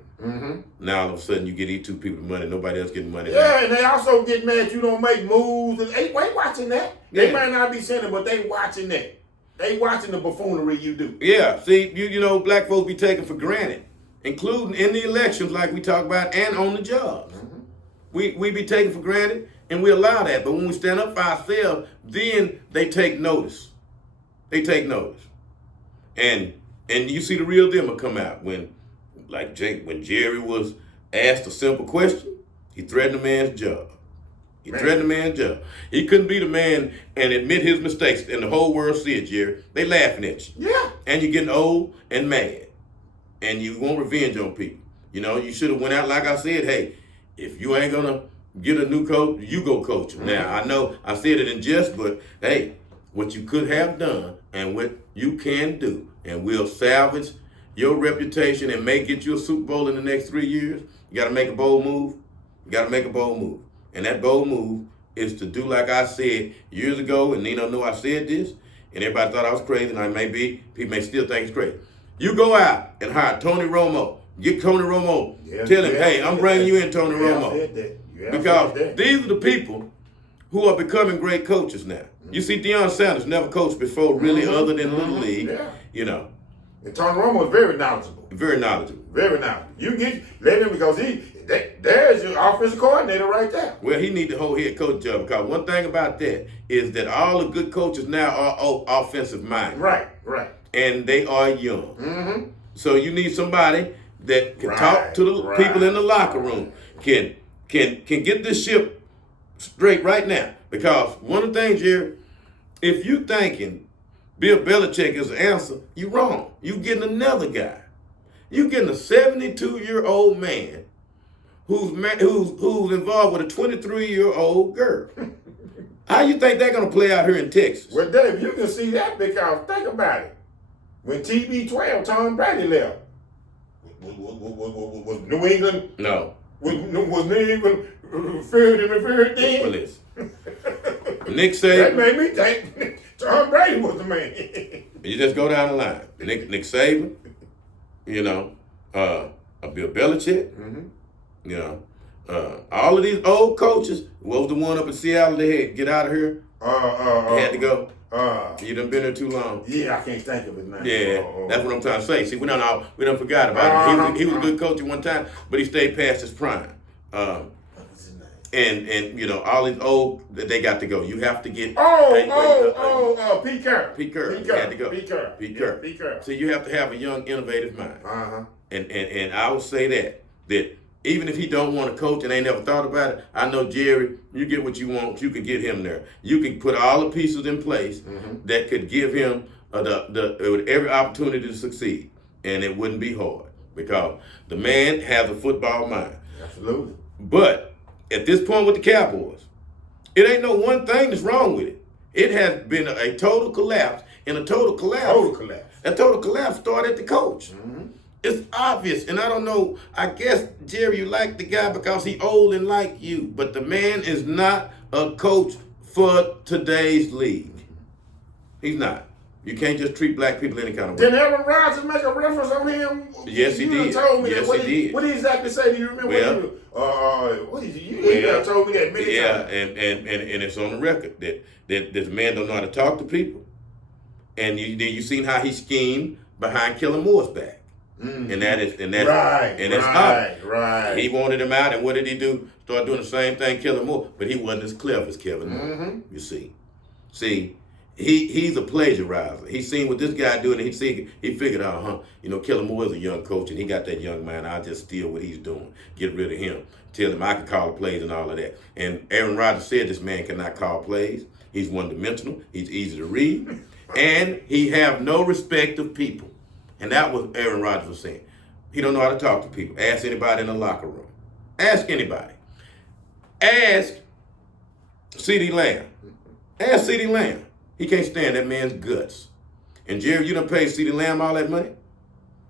Now all of a sudden you get these two people money, nobody else getting money. Yeah, and they also get mad you don't make moves. And they watching that. They might not be saying it, but they watching that. They watching the buffoonery you do. Yeah, see, you know, black folks be taken for granted, including in the elections like we talk about and on the jobs. We be taken for granted and we allow that. But when we stand up for ourselves, then they take notice. They take notice. And you see the real them come out when Jerry was asked a simple question, he threatened a man's job. He threatened a man's job. He couldn't be the man and admit his mistakes, and the whole world see it, Jerry. They laughing at you. Yeah. And you're getting old and mad. And you want revenge on people. You know, you should have went out like I said, hey, if you ain't gonna get a new coach, you go coach him. Now, I know I said it in jest, but hey, what you could have done and what you can do, and we'll salvage your reputation and get you a Super Bowl in the next 3 years, you got to make a bold move. You got to make a bold move. And that bold move is to do like I said years ago, and Nino knew I said this, and everybody thought I was crazy, and people may still think it's crazy. You go out and hire Tony Romo. Get Tony Romo. Tell him, hey, I'm bringing you in, Tony Romo. Because these are the people who are becoming great coaches now. You see, Deion Sanders never coached before, really, other than Little League. Yeah. You know. And Tony Romo is very knowledgeable. Very knowledgeable. Very knowledgeable. You let him because there's your offensive coordinator right there. Well, he needs the whole head coach job because one thing about that is that all the good coaches now are offensive minded. Right. And they are young. So you need somebody that can talk to the people in the locker room, can get this ship straight right now. Because one of the things, Jerry, if you thinking Bill Belichick is the answer, you're wrong. You getting another guy. You getting a 72-year-old man who's involved with a 23-year-old girl. How you think they're gonna play out here in Texas? Well, Dave, you can see that because think about it. When TB12, Tom Brady left, was New England? No. Was New England referred then? Well, listen. Nick Saban. That made me think Tom Brady was the man. You just go down the line. Nick Saban, you know, Bill Belichick, you know, all of these old coaches. What was the one up in Seattle? They had to get out of here. They had to go. You done been there too long. Yeah, I can't think of his name. Yeah, that's what I'm trying to say. See, we done forgot about him. He was a good coach at one time, but he stayed past his prime. And you know, all these old that they got to go. You have to get Pete Carroll. Pete Carroll had to go. Pete Carroll. So you have to have a young, innovative mind. And I would say that even if he don't want to coach and ain't never thought about it, I know Jerry, you get what you want, you can get him there. You can put all the pieces in place that could give him every opportunity to succeed, and it wouldn't be hard because the man has a football mind. Absolutely. But at this point with the Cowboys, it ain't no one thing that's wrong with it. It has been a total collapse, and a total collapse started at the coach. It's obvious, and I don't know, I guess, Jerry, you like the guy because he old and like you, but the man is not a coach for today's league. He's not. You can't just treat black people any kind of way. Did Aaron Rodgers make a reference on him? Yes, he did. Told me Yes, that. he did. What did he exactly say? Do you remember? You told me that many times. And it's on the record that this man don't know how to talk to people. And you seen how he schemed behind Killer Moore's back. And that's right. He wanted him out, and what did he do? Start doing the same thing, Killer Moore, but he wasn't as clever as Kevin Moore. You see, he's a plagiarizer. He seen what this guy doing, and he figured out, Killer Moore is a young coach, and he got that young man. I'll just steal what he's doing, get rid of him, tell him I can call the plays and all of that. And Aaron Rodgers said this man cannot call plays. He's one-dimensional. He's easy to read, and he have no respect of people. And that was Aaron Rodgers was saying. He don't know how to talk to people. Ask anybody in the locker room. Ask anybody. Ask CeeDee Lamb. Ask CeeDee Lamb. He can't stand that man's guts. And Jerry, you done paid CeeDee Lamb all that money?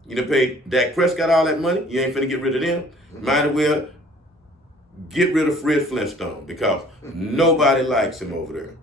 You done paid Dak Prescott all that money? You ain't finna get rid of them? Might as well get rid of Fred Flintstone because nobody likes him over there.